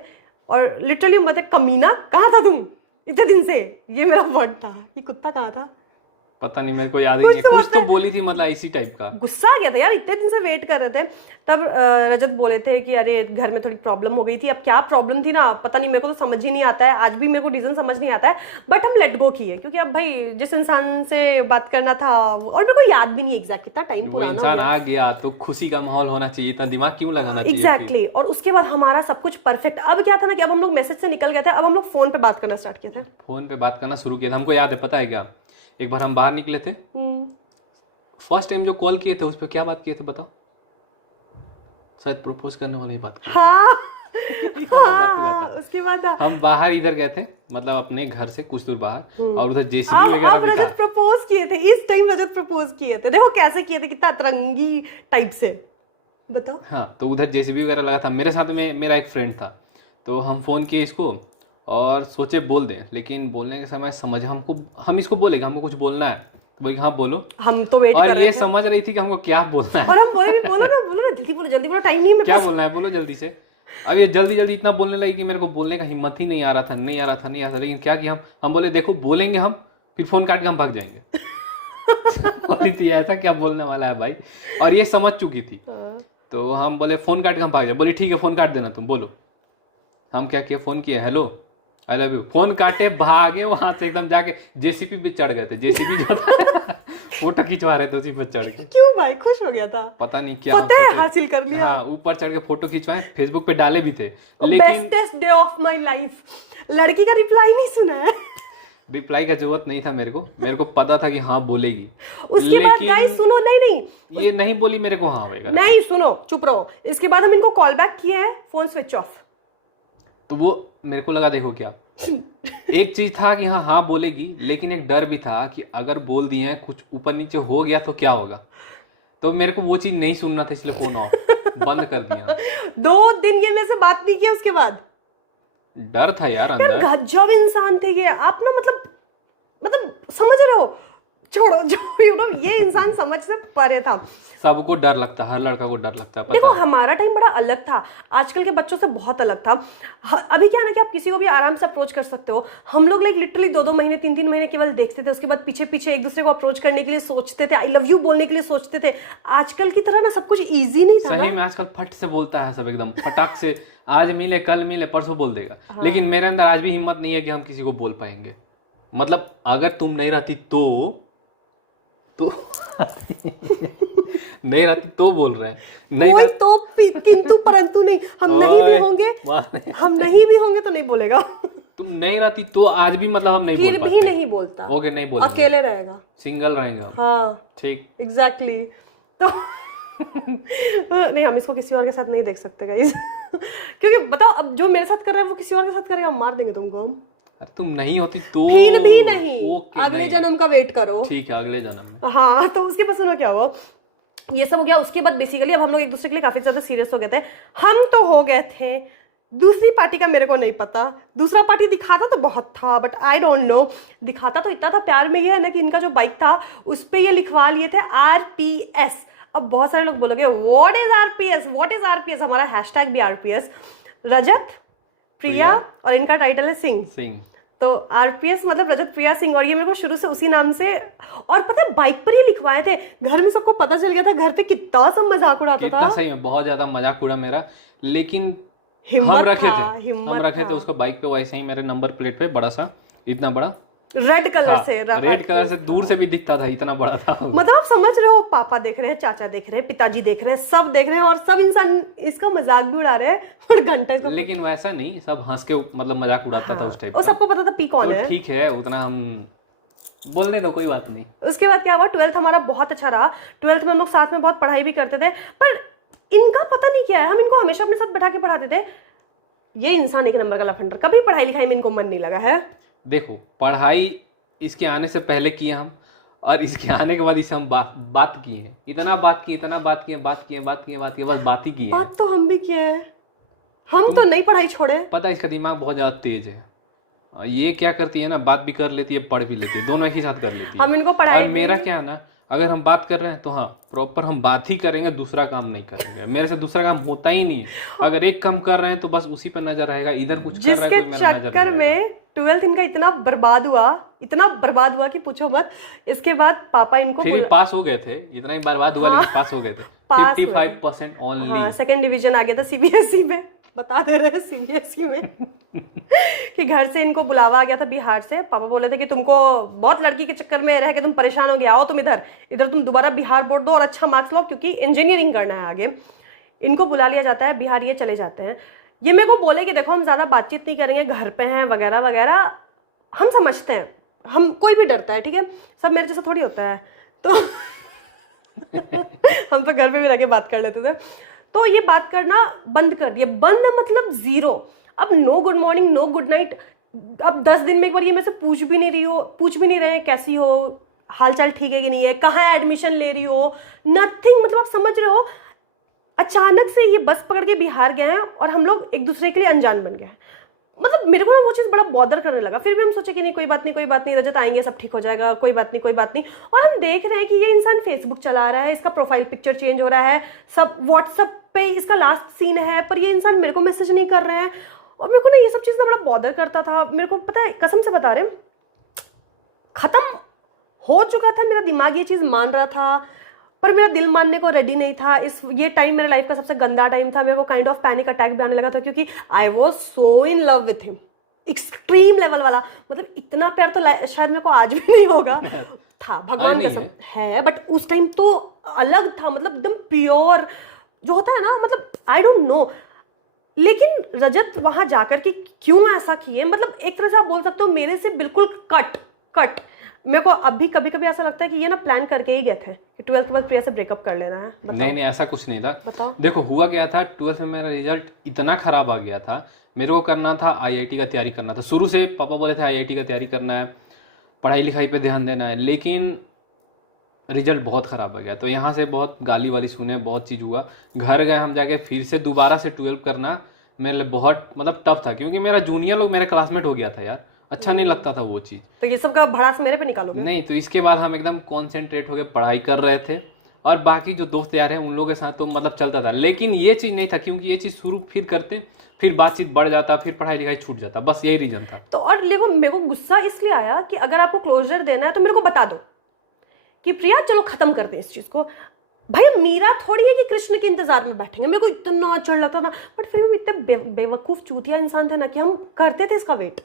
और लिटरली हम बताए कमीना कहाँ था तुम इतने दिन से, ये मेरा वर्ड था। ये कुत्ता कहाँ था पता नहीं, मेरे को याद ही नहीं है। कुछ तो बोली थी मतलब इसी टाइप का। गुस्सा आ गया था यार, इतने दिन से वेट कर रहे थे। तब रजत बोले थे कि अरे घर में थोड़ी प्रॉब्लम हो गई थी। अब क्या प्रॉब्लम थी ना पता नहीं, मेरे को तो समझ ही नहीं आता है, आज भी मेरे को रीजन समझ नहीं आता है, बट हम लेट गो किए क्योंकि अब भाई जिस इंसान से बात करना था, और मेरे को याद भी नहीं एग्जैक्ट कितना टाइम वो पुराना इंसान आ गया तो खुशी का माहौल होना चाहिए, इतना दिमाग क्यों लगाना चाहिए? एग्जैक्टली। और उसके बाद हमारा सब कुछ परफेक्ट। अब क्या था ना कि अब हम लोग मैसेज से निकल गए थे, अब हम लोग फोन पे बात करना स्टार्ट किए थे। फोन पे बात करना शुरू किया था। हमको याद है, पता है क्या, एक बार हम बाहर निकले थे, फर्स्ट टाइम जो कॉल किए थे उस पर क्या बात किए थे बताओ? शायद प्रपोज करने वाली बात की। हाँ हाँ, उसके बाद हम बाहर इधर गए थे, मतलब अपने घर से कुछ दूर बाहर, और उधर जेसीबी वगैरह अब भी था। रजत प्रपोज किए थे, इस टाइम रजत प्रपोज किए थे। देखो कैसे किए थे, कितना अतरंगी टाइप से, बताओ। हाँ, तो उधर जेसीबी वगैरह लगा था। मेरे साथ में मेरा एक फ्रेंड था, तो हम फोन किए इसको और सोचे बोल दें, लेकिन बोलने के समय हम इसको बोलेगा हमको कुछ बोलना है, तो बोले हाँ बोलो। हम तो वेट और कर रहे ये थे, समझ रही थी कि हमको क्या बोलना है, और हम बोले भी बोलो ना जल्दी बोलो टाइम नहीं है मेरे क्या पास। बोलना है बोलो जल्दी से। अब ये जल्दी जल्दी इतना बोलने लगी कि मेरे को बोलने का हिम्मत ही नहीं आ रहा था। लेकिन क्या कि हम बोले देखो बोलेंगे हम, फिर फोन काट के हम भाग जाएंगे। बोली थी ऐसा क्या बोलने वाला है भाई, और ये समझ चुकी थी। तो हम बोले फोन काट के हम भाग जाए। बोली ठीक है फोन काट देना तुम बोलो। हम क्या किया, फोन किया hello I love you, phone काटे भागे वहां से एकदम जाके जेसीबी पे चढ़ गए थे। जेसीबी जो था फोटो खिंचवा रहे थे उसी पर चढ़ के। क्यों भाई, खुश हो गया था, पता नहीं क्या फतेह हासिल कर लिया। हाँ, ऊपर चढ़ के फोटो खिंचवाए, फेसबुक पे डाले भी थे, लेकिन bestest day of my life. लड़की का रिप्लाई नहीं सुना है। रिप्लाई का जरूरत नहीं था मेरे को पता था कि हाँ बोलेगी। उसके बाद गाइस सुनो, नहीं ये नहीं बोली मेरे को हाँ होएगा, नहीं सुनो चुप रहो। इसके बाद हम इनको कॉल बैक किए हैं, फोन स्विच ऑफ। तो वो मेरे को लगा देखो क्या, एक चीज था कि हाँ बोलेगी, लेकिन एक डर भी था कि अगर बोल दिए हैं कुछ ऊपर नीचे हो गया तो क्या होगा। तो मेरे को वो चीज नहीं सुनना था, इसलिए फोन ऑफ बंद कर दिया। 2 दिन ये मेरे से बात नहीं किया उसके बाद। डर था यार अंदर। गजब इंसान थे ये, आप ना मतलब समझ रहे हो, छोड़ो जो ये इंसान समझ से परे था। सबको डर लगता है, हर लड़का को डर लगता है, देखो पता है? हमारा टाइम बड़ा अलग था, आजकल के बच्चों से बहुत अलग था। अभी क्या है ना कि आप किसी को भी आराम से अप्रोच कर सकते हो। हम लोग लाइक लिटरली 2-2 महीने 3-3 महीने केवल देखते थे, उसके बाद पीछे पीछे एक दूसरे को अप्रोच करने के लिए सोचते थे, आई लव यू बोलने के लिए सोचते थे। आजकल की तरह ना सब कुछ ईजी नहीं था। सही में आजकल फट से बोलता है सब, एकदम फटाक से, आज मिले कल मिले परसों बोल देगा। लेकिन मेरे अंदर आज भी हिम्मत नहीं है कि हम किसी को बोल पाएंगे। मतलब अगर तुम नहीं रहती तो नहीं रहती तो बोल रहे हैं, नहीं कोई तो किंतु परंतु नहीं, हम नहीं भी होंगे तो नहीं बोलेगा। तुम नहीं रहती तो आज भी मतलब हम नहीं बोल फिर पाते। भी नहीं बोलता, ओके नहीं बोलेंगे, अकेले रहेगा, सिंगल रहेंगे हम। हाँ ठीक, एग्जैक्टली। तो नहीं, हम इसको किसी और के साथ नहीं देख सकते गाइस। क्योंकि बताओ अब जो मेरे साथ कर रहा है वो किसी और के साथ करेगा, मार देंगे तुमको हम। अरे तुम नहीं होती तो फिर भी नहीं, ओके, अगले नहीं। जन्म का वेट करो। ठीक है अगले जन्म में। हाँ, तो उसके बाद सुनो क्या हुआ, ये सब हो गया। उसके बाद बेसिकली अब हम लोग एक दूसरे के लिए काफी ज्यादा सीरियस हो गए थे। हम तो हो गए थे, दूसरी पार्टी का मेरे को नहीं पता। दूसरा पार्टी दिखाता तो बहुत था, बट आई डोंट नो, दिखाता तो इतना था। प्यार में ये है ना कि इनका जो बाइक था उस पर ये लिखवा लिए थे RPS। अब बहुत सारे लोग बोलोगे व्हाट इज RPS, हमारा हैशटैग भी RPS। रजत प्रिया और इनका टाइटल है सिंह। तो RPS मतलब रजत प्रिया सिंह, और ये मेरे को शुरू से उसी नाम से। और पता है बाइक पर ही लिखवाए थे, घर में सबको पता चल गया था, घर पे कितना सब मजाक उड़ाता था। सही में बहुत ज्यादा मजाक उड़ा मेरा, लेकिन हिम्मत हम रखे थे उसको बाइक पे, वैसे ही मेरे नंबर प्लेट पे बड़ा सा, इतना बड़ा रेड कलर से, रेड कलर से दूर से भी दिखता था, इतना बड़ा था। मतलब आप समझ रहे हो, पापा देख रहे हैं, चाचा देख रहे हैं, पिताजी देख रहे हैं, सब देख रहे हैं, और सब इंसान इसका मजाक भी उड़ा रहे हैं और घंटे का। लेकिन वैसा नहीं, सब हंस के मतलब मजाक उड़ाता था उस टाइप और का। सबको पता था पी कौन है। ठीक है, उतना हम बोलने दो, कोई बात नहीं। उसके बाद क्या हुआ, 12th हमारा बहुत अच्छा रहा। 12th में हम लोग साथ में बहुत पढ़ाई भी करते थे, पर इनका पता नहीं क्या है, हम इनको हमेशा अपने साथ बैठा के पढ़ाते थे। ये इंसान एक नंबर का लफंडर, कभी पढ़ाई लिखाई में इनको मन नहीं लगा है। देखो पढ़ाई इसके आने से पहले किए हम, और इसके आने के बाद इससे हम बात किए हैं, इतना बात किए, बस बात ही की है। बात तो हम भी किए हैं, हम तो नहीं पढ़ाई छोड़े। पता है इसका दिमाग बहुत ज्यादा तेज है, ये क्या करती है ना, बात भी कर लेती है, पढ़ भी लेती है, दोनों एक ही साथ कर लेती है। हम इनको पढ़ाई और मेरा क्या है ना, अगर हम बात कर रहे हैं तो हाँ प्रॉपर हम बात ही करेंगे, दूसरा काम नहीं करेंगे। मेरे से दूसरा काम होता ही नहीं है। अगर एक काम कर रहे हैं तो बस उसी पर नजर रहेगा, इधर कुछ कर रहा है कोई मेरा नजर चक्कर में 12th इनका इतना बर्बाद हुआ कि पूछो मत। इसके बाद पापा इनको फिर भी पास हो गए थे, इतना ही बर्बाद हुआ लेकिन पास हो गए थे, 55% ओनली। हाँ, सेकंड डिवीजन आ गया था सीबीएसई में, बता दे रहे हैं सीबीएसई में कि घर से इनको बुलावा आ गया था बिहार से। पापा बोले थे कि तुमको बहुत लड़की के चक्कर में रह के तुम परेशान हो गए, आओ तुम इधर तुम दोबारा बिहार बोर्ड दो और अच्छा मार्क्स लो, क्योंकि इंजीनियरिंग करना है आगे। इनको बुला लिया जाता है बिहार, ये चले जाते हैं। ये मेरे को बोले कि देखो हम ज़्यादा बातचीत नहीं करेंगे, घर पे हैं वगैरह वगैरह, हम समझते हैं, हम कोई भी डरता है, ठीक है, सब मेरे जैसा थोड़ी होता है, तो हम तो घर पे भी रह के बात कर लेते थे। तो ये बात करना बंद कर दिया, बंद मतलब जीरो। अब no good morning, no good night, अब 10 दिन में एक बार ये मेरे से पूछ भी नहीं रहे हैं कैसी हो, हालचाल ठीक है कि नहीं है, कहाँ एडमिशन ले रही हो, नथिंग। मतलब आप समझ रहे हो, अचानक से ये बस पकड़ के बिहार गए हैं और हम लोग एक दूसरे के लिए अनजान बन गए हैं। मतलब मेरे को ना वो चीज़ बड़ा बॉदर करने लगा। फिर भी हम सोचे कि नहीं कोई बात नहीं, रजत आएंगे सब ठीक हो जाएगा, कोई बात नहीं। और हम देख रहे हैं कि ये इंसान फेसबुक चला रहा है, इसका प्रोफाइल पिक्चर चेंज हो रहा है, सब व्हाट्सएप पे इसका लास्ट सीन है, पर ये इंसान मेरे को मैसेज नहीं कर रहे हैं। और मेरे को ना ये सब चीज़ ना बड़ा बॉदर करता था। मेरे को पता है, कसम से बता रहे, खत्म हो चुका था मेरा दिमाग, ये चीज़ मान रहा था, पर मेरा दिल मानने को रेडी नहीं था। ये टाइम मेरे लाइफ का सबसे गंदा टाइम था। मेरे को काइंड ऑफ पैनिक अटैक भी आने लगा था, क्योंकि I was so in love with him, extreme level वाला। मतलब इतना प्यार तो शायद मेरे को आज भी नहीं होगा था, भगवान कसम है, बट उस टाइम तो अलग था, मतलब एकदम प्योर जो होता है ना, मतलब आई डोंट नो। लेकिन रजत वहां जाकर के क्यों ऐसा किए, मतलब एक तरह से आप बोल सकते हो मेरे से बिल्कुल कट। मेरे को अभी कभी कभी ऐसा लगता है कि ये ना प्लान करके ही गए थे कि 12th के बाद प्रिया से ब्रेकअप कर लेना है। नहीं ऐसा कुछ नहीं था। बताओ। देखो हुआ क्या था, 12th में मेरा रिजल्ट इतना खराब आ गया था, मेरे को करना था आईआईटी का तैयारी करना था। शुरू से पापा बोले थे आईआईटी का तैयारी करना है, पढ़ाई लिखाई पे ध्यान देना है, लेकिन रिजल्ट बहुत ख़राब आ गया। तो यहाँ से बहुत गाली वाली सुने, बहुत चीज़ हुआ। घर गए हम जाके, फिर से दोबारा से 12 करना मेरे लिए बहुत मतलब टफ था, क्योंकि मेरा जूनियर लोग मेरे क्लासमेट हो गया था यार, अच्छा नहीं लगता था वो चीज़। तो ये सब का भड़ास मेरे पे निकालोगे? नहीं। तो इसके बाद हम एकदम कॉन्सेंट्रेट होकर पढ़ाई कर रहे थे, और बाकी जो दोस्त यार हैं उन लोगों के साथ तो मतलब चलता था। लेकिन ये चीज़ नहीं था, क्योंकि ये चीज़ शुरू फिर करते, फिर बातचीत बढ़ जाता, फिर पढ़ाई लिखाई छूट जाता, बस यही रीजन था। तो और देखो मेरे को गुस्सा इसलिए आया कि अगर आपको क्लोजर देना है तो मेरे को बता दो कि प्रिया चलो खत्म करते हैं इस चीज को। भाई मीरा थोड़ी है कि कृष्ण के इंतजार में बैठेंगे। मेरे को इतना चढ़ लगता था, बट फिर भी इतने बेवकूफ चूतिया इंसान थे ना कि हम करते थे इसका वेट।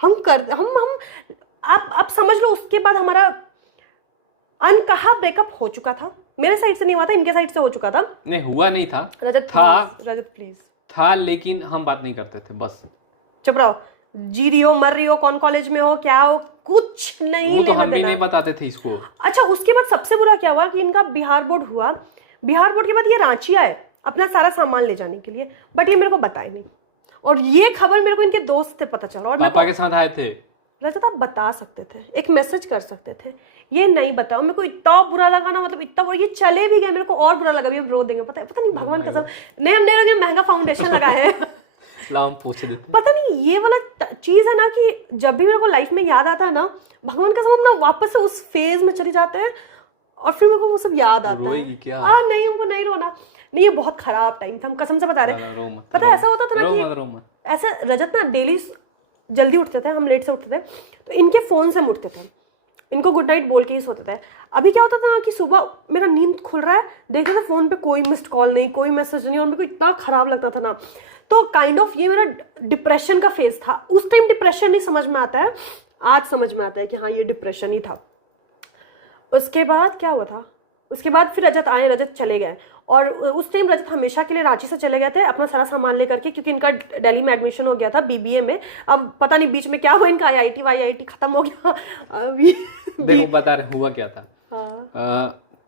आप समझ लो, उसके बाद हमारा अनकहा ब्रेकअप हो चुका था। मेरे साइड से नहीं हुआ था, इनके साइड से हो चुका था। नहीं हुआ नहीं था, रजत प्लीज था, लेकिन हम बात नहीं करते थे, बस। चुप रहो, जी रही हो, मर रही हो, कौन कॉलेज में हो, क्या हो, कुछ नहीं। वो तो हम भी नहीं बताते थे इसको। अच्छा, उसके बाद सबसे बुरा क्या हुआ कि इनका बिहार बोर्ड हुआ। बिहार बोर्ड के बाद ये रांची आए अपना सारा सामान ले जाने के लिए, बट ये मेरे को बताए नहीं, और ये खबर मेरे को इनके दोस्त से पता चला। और पापा के साथ आए थे। रजत आप बता सकते थे, एक मैसेज कर सकते थे, ये नहीं बताओ। मेरे को इतना बुरा लगा ना, मतलब इतना बुरा, ये चले भी गए, मेरे को और बुरा लगा। रो देंगे, पता नहीं भगवान कसम। नहीं, हमने महंगा फाउंडेशन लगाए हैं पूछ देते। पता नहीं ये वाला चीज है ना कि जब भी मेरे को लाइफ में याद आता है ना, भगवान कसम हम ना वापस से उस फेज में चले जाते हैं, और फिर मेरे को वो सब याद आता है। क्या? नहीं, हमको नहीं रोना। नहीं, ये बहुत खराब टाइम था, हम कसम से बता रहे। पता है ऐसा होता था ना कि ऐसे रजत ना डेली जल्दी उठते थे, हम लेट से उठते थे, तो इनके फोन से हम उठते थे, इनको गुड नाइट बोल के ही सोते थे। अभी क्या होता था ना कि सुबह मेरा नींद खुल रहा है, देखते थे फोन पे कोई मिस्ड कॉल नहीं, कोई मैसेज नहीं, और मेरे को इतना खराब लगता था ना। तो काइंड ऑफ ये मेरा डिप्रेशन का फेज था। उस टाइम डिप्रेशन नहीं समझ में आता है, आज समझ में आता है कि हाँ ये डिप्रेशन ही था। उसके बाद क्या हुआ था, उसके बाद फिर रजत चले गए, और उस टाइम रजत हमेशा के लिए रांची से चले गए थे अपना सारा सामान लेकर के, क्योंकि इनका दिल्ली में एडमिशन हो गया था बीबीए में। अब पता नहीं बीच में क्या हुआ, इनका आईआईटी खत्म हो गया। देखो बता रहे हुआ क्या था।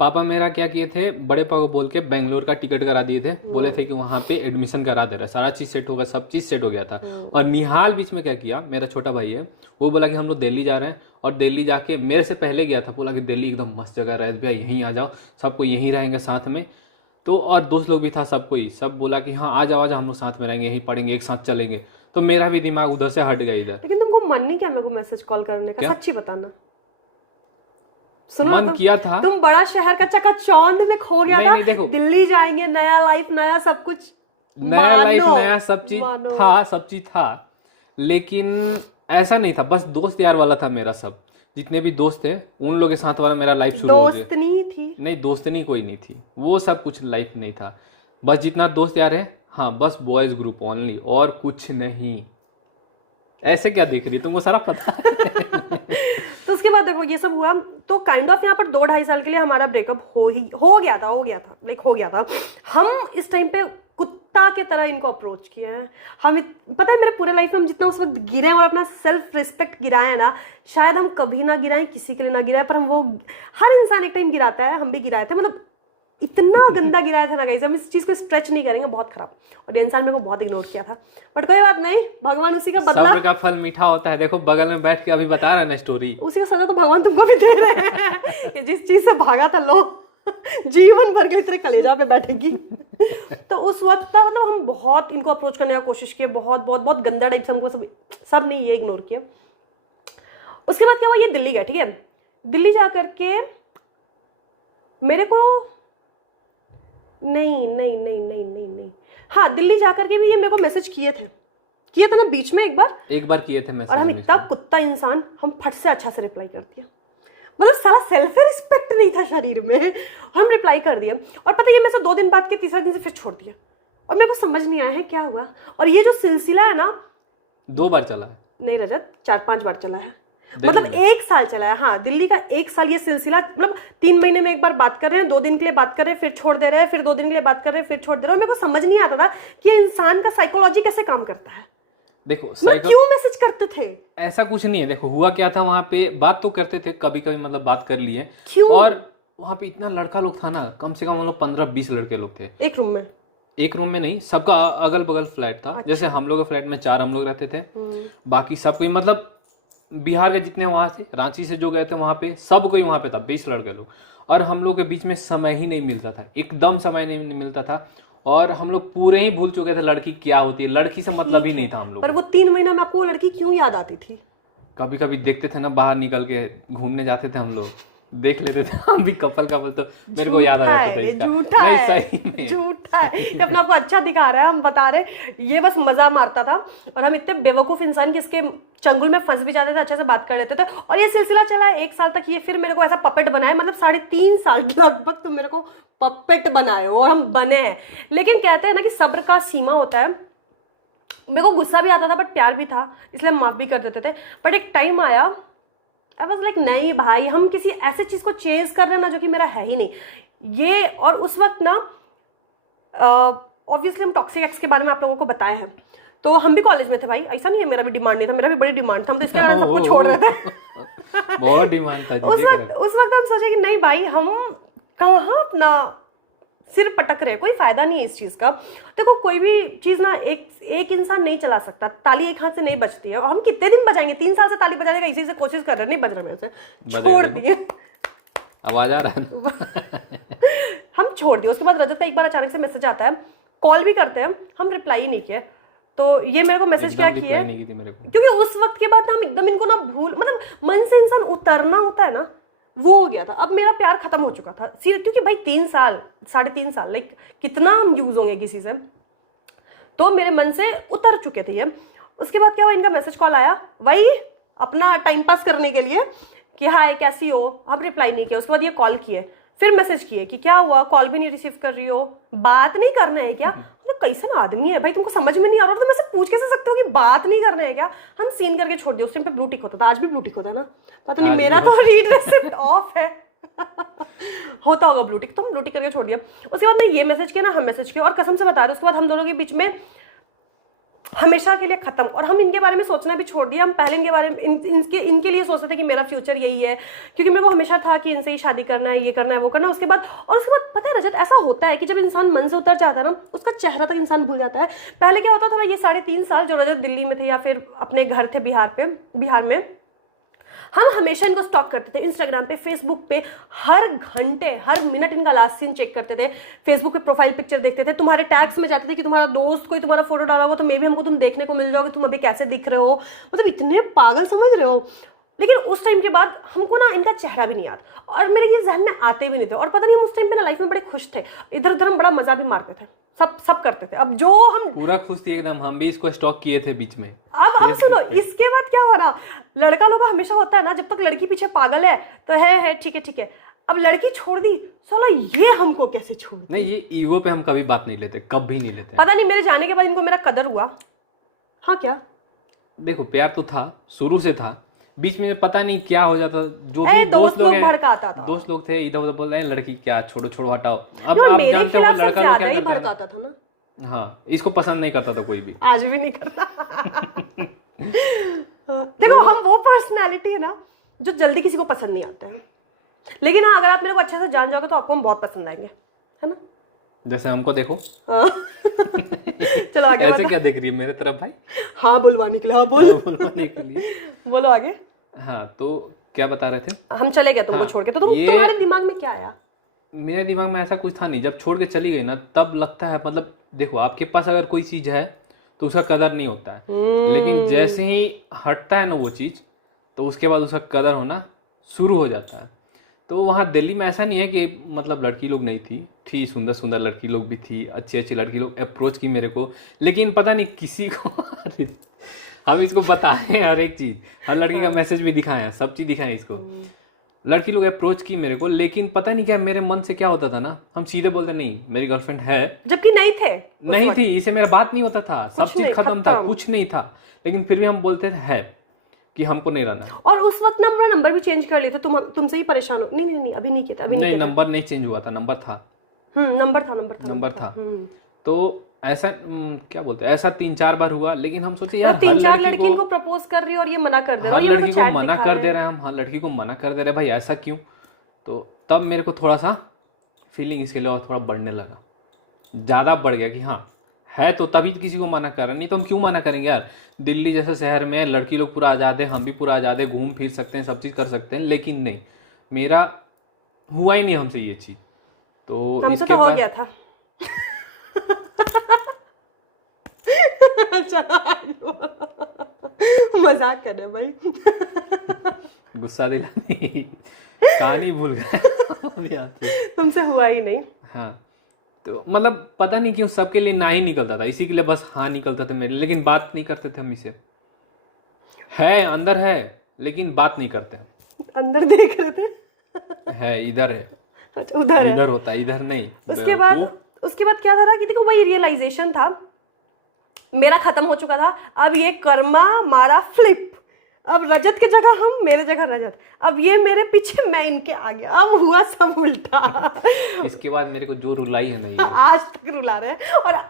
पापा मेरा क्या किए थे, बड़े पापा को बोल के बेंगलोर का टिकट करा दिए थे, बोले थे कि वहाँ पे एडमिशन करा दे रहा है, सारा चीज़ सेट होगा, सब चीज़ सेट हो गया था। और निहाल बीच में क्या किया, मेरा छोटा भाई है, वो बोला कि हम लोग दिल्ली जा रहे हैं, और दिल्ली जाके मेरे से पहले गया था, बोला कि दिल्ली एकदम मस्त जगह है भैया, यहीं आ जाओ, सबको यहीं रहेंगे साथ में। तो और दोस्त लोग भी था, सबको ही सब बोला कि हाँ आ जाओ हम लोग साथ में रहेंगे, यहीं पढ़ेंगे, एक साथ चलेंगे। तो मेरा भी दिमाग उधर से हट गया इधर। लेकिन तुमको मन नहीं क्या मेरे को मैसेज कॉल करने का? क्या? सच्ची बताना। सुनो मन किया था। तुम बड़ा शहर का चकाचौंध में खो गया था। नहीं, देखो, दिल्ली जाएंगे, नया लाइफ, नया सब कुछ, नया लाइफ, नया सब चीज था, सब चीज था, लेकिन ऐसा नहीं था बस दोस्त यार वाला था मेरा। सब जितने भी दोस्त थे उन लोगों के साथ वाला मेरा लाइफ शुरू हो गया। दोस्त नहीं थी? नहीं, दोस्तनी कोई नहीं थी, वो सब कुछ लाइफ नहीं था। बस जितना दोस्त यार है, हाँ बस बॉयज ग्रुप ओनली, और कुछ नहीं। ऐसे क्या देख रही है, तुमको सारा पता है। तो उसके बाद देखो ये सब हुआ, तो काइंड ऑफ यहाँ पर 2-2.5 साल के लिए हमारा ब्रेकअप हो गया था लाइक हो गया था। हम इस टाइम पे कुत्ता के तरह इनको अप्रोच किए हैं। पता है मेरे पूरे लाइफ में हम जितना उस वक्त गिरे हैं और अपना सेल्फ रिस्पेक्ट गिराए हैं ना, शायद हम कभी ना गिराएं, किसी के लिए ना गिराए, पर हम वो, हर इंसान एक टाइम गिराता है, हम भी गिराए थे। मतलब इतना गंदा गिराया था ना गाइस, हम इस चीज को स्ट्रेच नहीं करेंगे, बहुत खराब। और ये इंसान मेरे को बहुत इग्नोर किया था, बट कोई बात नहीं, भगवान उसी का बदला। सब्र का फल मीठा होता है। देखो बगल में बैठ के अभी बता रहा है ना स्टोरी, उसी का सजा तो भगवान तुमको भी दे रहे हैं। कि जिस चीज से भागा था, लो जीवन भर के तेरे कलेजा पे बैठेगी। तो उस वक्त था, मतलब हम बहुत इनको अप्रोच करने की कोशिश किए, बहुत बहुत बहुत गंदा टाइप से हमको सब नहीं, ये इग्नोर किया। उसके बाद क्या हुआ, ये दिल्ली गए, ठीक है। दिल्ली जा करके मेरे को नहीं, हाँ दिल्ली जा करके भी ये मेरे को मैसेज किए थे ना बीच में, एक बार किए थे मैसेज। और हम इतना कुत्ता इंसान, हम फट से अच्छा से रिप्लाई कर दिया। मतलब साला सेल्फ रिस्पेक्ट नहीं था शरीर में, हम रिप्लाई कर दिया। और पता है ये मैं से 2 दिन बाद के तीसरे दिन से फिर छोड़ दिया, और मेरे को समझ नहीं आया है क्या हुआ। और ये जो सिलसिला है ना, 2 बार चला है। नहीं रजत, 4-5 बार चला है, मतलब 1 साल चला है। हाँ दिल्ली का 1 साल ये सिलसिला, मतलब 3 महीने में एक बार बात कर रहे हैं, 2 दिन के लिए बात कर रहे हैं, फिर छोड़ दे रहे हैं, फिर 2 दिन के लिए बात कर रहे हैं, फिर छोड़ दे रहे हैं। मेरे को समझ नहीं आता था कि इंसान का साइकोलॉजी कैसे काम करता है। देखो क्यों मैसेज करते थे? ऐसा कुछ नहीं है। देखो हुआ क्या था, वहां पे बात तो करते थे कभी कभी, मतलब बात कर लिए। क्यों? और वहां पे इतना लड़का लोग था ना, कम से कम हम लोग 15-20 लड़के लोग थे एक रूम में नहीं, सबका अगल बगल फ्लैट था। जैसे हम लोग के फ्लैट में 4 हम लोग रहते थे, बाकी सब कोई, मतलब बिहार के जितने वहां से, रांची से जो गए थे वहां पे, सब कोई वहां पे था, 20 लड़के लोग। और हम लोग के बीच में समय ही नहीं मिलता था, एकदम समय नहीं मिलता था। और हम लोग पूरे ही भूल चुके थे लड़की क्या होती है, लड़की से मतलब ही नहीं था हम लोग। पर वो 3 महीना में आपको वो लड़की क्यों याद आती थी? कभी कभी देखते थे ना, बाहर निकल के घूमने जाते थे हम लोग, देख लेते थे हम भी कपल तो मेरे को याद आ जाता था इसका। झूठा नहीं, है, सही में झूठा है। ये अपना आपको अच्छा दिखा रहा है, हम बता रहे, ये बस मजा मारता था। और हम इतने बेवकूफ इंसान कि इसके चंगुल में फंस भी जाते थे, अच्छे से बात कर लेते थे। और ये सिलसिला चला है 1 साल तक। ये फिर मेरे को ऐसा पपेट बनाए, मतलब 3.5 साल लगभग तुम मेरे को पपेट बनाए हो, और हम बने हैं। लेकिन कहते हैं ना कि सब्र का सीमा होता है। मेरे को गुस्सा भी आता था, बट प्यार भी था, इसलिए हम माफ भी कर देते थे। बट एक टाइम आया, आई वॉज लाइक नहीं भाई, हम किसी ऐसे चीज को चेंज कर रहे हैं ना जो कि मेरा है ही नहीं ये। और उस वक्त ना ऑब्वियसली हम टॉक्सिक एक्स के बारे में आप लोगों को बताया है, तो हम भी कॉलेज में थे भाई, ऐसा नहीं है मेरा भी डिमांड नहीं था, मेरा भी बड़ी डिमांड था। हम तो इसके कारण सबको छोड़ रहे थे। बहुत डिमांड था उस वक्त हम सोचे कि नहीं भाई, हम कहाँ अपना सिर पटक रहे, कोई फायदा नहीं है इस चीज का। देखो कोई भी चीज ना एक इंसान नहीं चला सकता, ताली एक हाथ से नहीं बजती है। और हम कितने दिन बजाएंगे, 3 साल से ताली बजाने का इसी से कोशिश कर रहे हैं, नहीं बज रहा मेरे से, छोड़ दिए। आवाज आ रहा है। हम छोड़ दिए। उसके बाद रजत का एक बार अचानक से मैसेज आता है, कॉल भी करते हैं, हम रिप्लाई नहीं किए। तो ये मेरे को मैसेज क्या किया, क्योंकि उस वक्त के बाद ना हम एकदम इनको ना भूल, मतलब मन से इंसान उतरना होता है ना, वो हो गया था। अब मेरा प्यार खत्म हो चुका था, क्योंकि भाई 3 साल 3.5 साल लाइक कितना हम यूज होंगे किसी से, तो मेरे मन से उतर चुके थे ये। उसके बाद क्या हुआ, इनका मैसेज कॉल आया, वही अपना टाइम पास करने के लिए कि हाय कैसी हो। अब रिप्लाई नहीं किया। उसके बाद ये कॉल किए, फिर मैसेज किए कि क्या हुआ, कॉल भी नहीं रिसीव कर रही हो, बात नहीं करना है क्या? मतलब कैसा ना आदमी है भाई, तुमको समझ में नहीं आ रहा तो मैं से पूछ कैसे सकते हो कि बात नहीं करना है क्या? हम सीन करके छोड़ दिए। उस टाइम पे ब्लू टिक होता था, आज भी ब्लू टिक होता है ना, पता नहीं, मेरा तो रीड रेसिप्ट ऑफ है। होता होगा ब्लू टिक, तो हम ब्लू टिक करके छोड़ दिया। उसके बाद मैं ये मैसेज किया ना, हम मैसेज किया, और कसम से बता रहे उसके बाद हम दोनों के बीच में हमेशा के लिए खत्म। और हम इनके बारे में सोचना भी छोड़ दिया। हम पहले इनके बारे में इनके लिए सोचते थे कि मेरा फ्यूचर यही है, क्योंकि मेरे को हमेशा था कि इनसे ही शादी करना है, ये करना है, वो करना है। उसके बाद पता है रजत, ऐसा होता है कि जब इंसान मन से उतर जाता है ना, उसका चेहरा तक इंसान भूल जाता है। पहले क्या होता था, ये 3.5 साल जो रजत दिल्ली में थे या फिर अपने घर थे बिहार में, हम हमेशा इनको स्टॉक करते थे इंस्टाग्राम पे, फेसबुक पे, हर घंटे हर मिनट इनका लास्ट सीन चेक करते थे। फेसबुक पे प्रोफाइल पिक्चर देखते थे, तुम्हारे टैग्स में जाते थे कि तुम्हारा दोस्त कोई तुम्हारा फोटो डाला होगा तो मे भी हमको तुम देखने को मिल जाओगे, तुम अभी कैसे दिख रहे हो। मतलब इतने पागल समझ रहे हो। लेकिन उस टाइम के बाद हमको ना इनका चेहरा भी नहीं याद और मेरे ये जहन में आते भी नहीं थे। और पता नहीं हम उस टाइम पे ना लाइफ में बड़े खुश थे, इधर उधर हम बड़ा मजा भी मारते थे, सब करते थे। अब जो हम पूरा खुश थी एकदम, हम भी इसको स्टॉक किए थे बीच में। अब सुनो, इसके बाद क्या हो रहा, लड़का लोग का हमेशा होता है ना, जब तक लड़की पीछे पागल है तो है ठीक है। अब लड़की छोड़ दी, साला ये हमको कैसे छोड़ दी? नहीं, ये ईगो पे हम कभी बात नहीं लेते, कभी नहीं लेते। पता नहीं मेरे जाने के बाद इनको मेरा कदर हुआ। हाँ क्या? देखो प्यार तो था, शुरू से था, बीच में पता नहीं क्या हो जाता। जो भी दोस्त लोग भड़काता था, दोस्त लोग थे इधर उधर बोल रहे हैं लड़की क्या, छोड़ो हटाओ। अब आप जानते हो लड़का लोग क्या भड़काता था ना। हाँ, इसको पसंद नहीं करता था कोई भी, आज भी नहीं करता। देखो हम वो पर्सनालिटी है ना जो जल्दी किसी को पसंद नहीं आते हैं, लेकिन हाँ अगर आप मेरे को अच्छे से जान जाओगे तो आपको हम बहुत पसंद आएंगे, है ना? जैसे हमको देखो। चलो आगे। ऐसे क्या देख रही है मेरे तरफ भाई? हाँ बुलवाने के लिए। हाँ बुलवाने के लिए। बोलो आगे। हाँ तो क्या बता रहे थे? हम चले गए तुमको छोड़ के, तो तुम्हारे दिमाग में क्या आया? मेरे दिमाग में ऐसा कुछ था नहीं। जब छोड़ के चली गई ना तब लगता है, मतलब देखो आपके पास अगर कोई चीज है तो उसका कदर नहीं होता है, लेकिन जैसे ही हटता है ना वो चीज तो उसके बाद उसका कदर होना शुरू हो जाता है। तो वहाँ दिल्ली में ऐसा नहीं है कि मतलब लड़की लोग नहीं थी, सुंदर सुंदर लड़की लोग भी थी, अच्छी अच्छी लड़की लोग अप्रोच की मेरे को, लेकिन पता नहीं किसी को हम इसको बताएं हर एक चीज, हर लड़की का मैसेज भी दिखाएं, सब चीज दिखाएं इसको। लड़की लोग अप्रोच की मेरे को, लेकिन पता नहीं क्या मेरे मन से क्या होता था ना, हम सीधे बोलते नहीं मेरी गर्लफ्रेंड है, जबकि नहीं थी, इसे मेरा बात नहीं होता था, सब चीज खत्म था, कुछ नहीं था, लेकिन फिर भी हम बोलते थे है कि हमको नहीं रहना। और उस वक्त ना अपना नंबर भी चेंज कर लिए थे, तुमसे ही परेशान हो। नहीं अभी नहीं किया था, अभी नहीं नंबर नहीं चेंज हुआ था, नंबर था। नंबर था। तो ऐसा क्या बोलते हैं, ऐसा 3-4 बार हुआ, लेकिन हम सोचे यार 3-4 लड़की को प्रपोज कर रही है और ये मना कर दे रहा है, हर लड़की को मना कर दे रहे हैं हम, हर लड़की को मना कर दे रहे हैं, भाई ऐसा क्यों? तो तब मेरे को थोड़ा सा फीलिंग इसके लिए और थोड़ा बढ़ने लगा, ज़्यादा बढ़ गया कि हाँ है तो तभी तो किसी को मना कर रहा, नहीं तो हम क्यों मना करेंगे यार। दिल्ली जैसे शहर में लड़की लोग पूरा आज़ाद है, हम भी पूरा आज़ाद है, घूम फिर सकते हैं, सब चीज़ कर सकते हैं, लेकिन नहीं, मेरा हुआ ही नहीं हमसे ये चीज़। तो इसके बाद हो गया था। मजाक कर रहे भाई। गुस्सा दिलानी, कहानी भूल गए। तुमसे हुआ ही नहीं। हाँ तो मतलब पता नहीं क्यों सबके लिए ना ही निकलता था, इसी के लिए बस हाँ निकलता था मेरे, लेकिन बात नहीं करते थे हम इसे। है अंदर है लेकिन बात नहीं करते। अंदर देख रहे थे, है इधर है, अच्छा उधर है, इधर होता है इधर नहीं। उसके बाद क्या था ना कि देखो वही रियलाइजेशन था, मेरा खत्म हो चुका था। अब ये कर्मा मारा फ्लिप, अब रजत की जगह हम, मेरे जगह रजत, अब ये मेरे पीछे मैं इनके आगे, अब हुआ सब उल्टा। इसके बाद मेरे को जो रुलाई है नहीं आज तक रुला रहे हैं और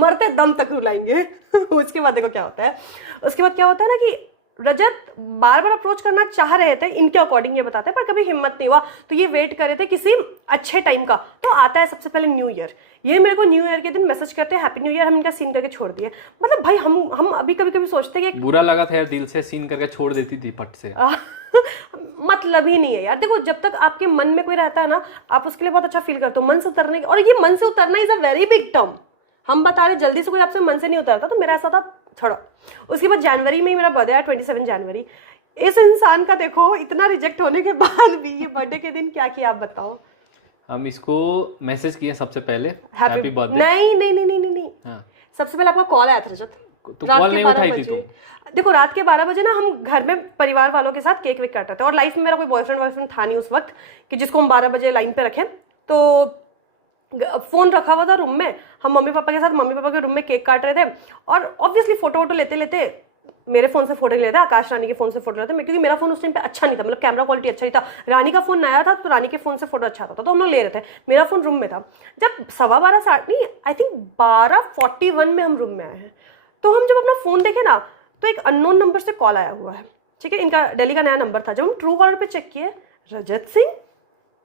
मरते दम तक रुलाएंगे। उसके बाद देखो क्या होता है। उसके बाद क्या होता है ना कि रजत बार बार अप्रोच करना चाह रहे थे, इनके अकॉर्डिंग ये बताते हैं, पर कभी हिम्मत नहीं हुआ। तो ये वेट कर रहे थे किसी अच्छे टाइम का। तो आता है सबसे पहले न्यू ईयर, ये मेरे को न्यू ईयर के दिन मैसेज करते हैं हैप्पी न्यू ईयर, हम इनका सीन करके छोड़ दिए। मतलब भाई हम अभी कभी कभी सोचते हैं कि बुरा लगा था यार, दिल से सीन करके छोड़ देती थी फट से। मतलब ही नहीं है यार। देखो जब तक आपके मन में कोई रहता है ना, आप उसके लिए बहुत अच्छा फील करते हो, मन से उतरने की। और ये मन से उतरना is a very big term. हम बता रहे जल्दी से कोई आपसे मन से नहीं उतरता, तो मेरा ऐसा था, छोड़ो। उसके बाद जनवरी में ही मेरा बर्थडे है, 27 जनवरी। इस इंसान का देखो इतना रिजेक्ट होने के बाद भी ये बर्थडे के दिन क्या किया आप बताओ। हम इसको मैसेज किए सबसे पहले हैप्पी बर्थडे। नहीं हाँ। सबसे पहले आपका कॉल आया था रजत, तो कॉल नहीं उठाई थी तुम। देखो रात के 12 बजे ना हम घर में परिवार वालों के साथ केक वेक काटते थे, और लाइफ में मेरा कोई बॉयफ्रेंड था नहीं उस वक्त कि जिसको हम 12 बजे लाइन पे रखें। तो फोन रखा हुआ था रूम में, हम मम्मी पापा के साथ मम्मी पापा के रूम में केक काट रहे थे, और ऑब्वियसली फोटो वोटो लेते लेते मेरे फोन से फोटो लेते, आकाश रानी के फोन से फोटो लेते, क्योंकि मेरा फोन उस टाइम पे अच्छा नहीं था, मतलब कैमरा क्वालिटी अच्छा नहीं था। रानी का फोन नया था तो रानी के फोन से फोटो अच्छा था, तो हम लोग ले रहे थे। मेरा फोन रूम में था। जब 12:15 नहीं आई थिंक 12:41 में हम रूम में आए हैं, तो हम जब अपना फोन देखे ना तो एक अननोन नंबर से कॉल आया हुआ है, ठीक है, इनका दिल्ली का नया नंबर था। जब हम ट्रू कॉलर पे चेक किए, रजत सिंह,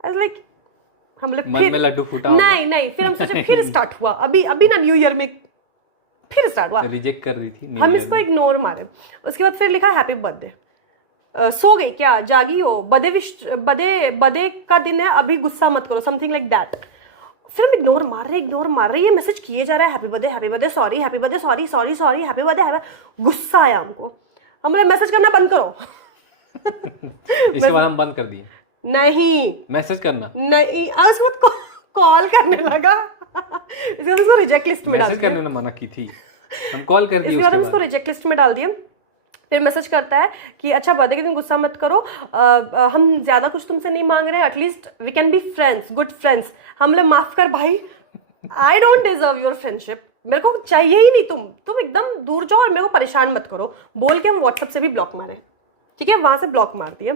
आई लाइक, हम लोग मन में लड्डू फूटा होगा। नहीं, फिर हम सोचे फिर स्टार्ट हुआ, अभी ना न्यू ईयर में फिर स्टार्ट हुआ, रिजेक्ट कर दी थी हम इसको इग्नोर मारे। उसके बाद फिर लिखा हैप्पी बर्थडे, सो गई क्या, जागी हो, बर्थडे का दिन है, अभी गुस्सा मत करो, समथिंग लाइक दैट। फिर हम इग्नोर मार रहे, ये मैसेज किए जा रहा है, happy birthday sorry, happy birthday sorry, happy birthday. गुस्सा आया हमको, हम बोले मैसेज करना बंद करो। इसके बाद हम बंद कर दिए, नहीं मैसेज करना नहीं, उसके बाद कॉल करने लगा। इसके बाद उसको रिजेक्ट लिस्ट में डाल मैसेज करने ने मना की थी, हम कॉल कर दिए। इसके बाद हम इसको रिजेक्ट लिस्ट में डाल दिए। फिर मैसेज करता है कि अच्छा बर्थडे के दिन गुस्सा मत करो, हम ज्यादा कुछ तुमसे नहीं मांग रहे, at least we can be friends, good friends. हम लोग माफ कर भाई, I don't deserve your friendship, मेरे को चाहिए ही नहीं, तुम एकदम दूर जाओ और मेरे को परेशान मत करो, बोल के हम व्हाट्सएप से भी ब्लॉक मारे, ठीक है, वहां से ब्लॉक मार दिए।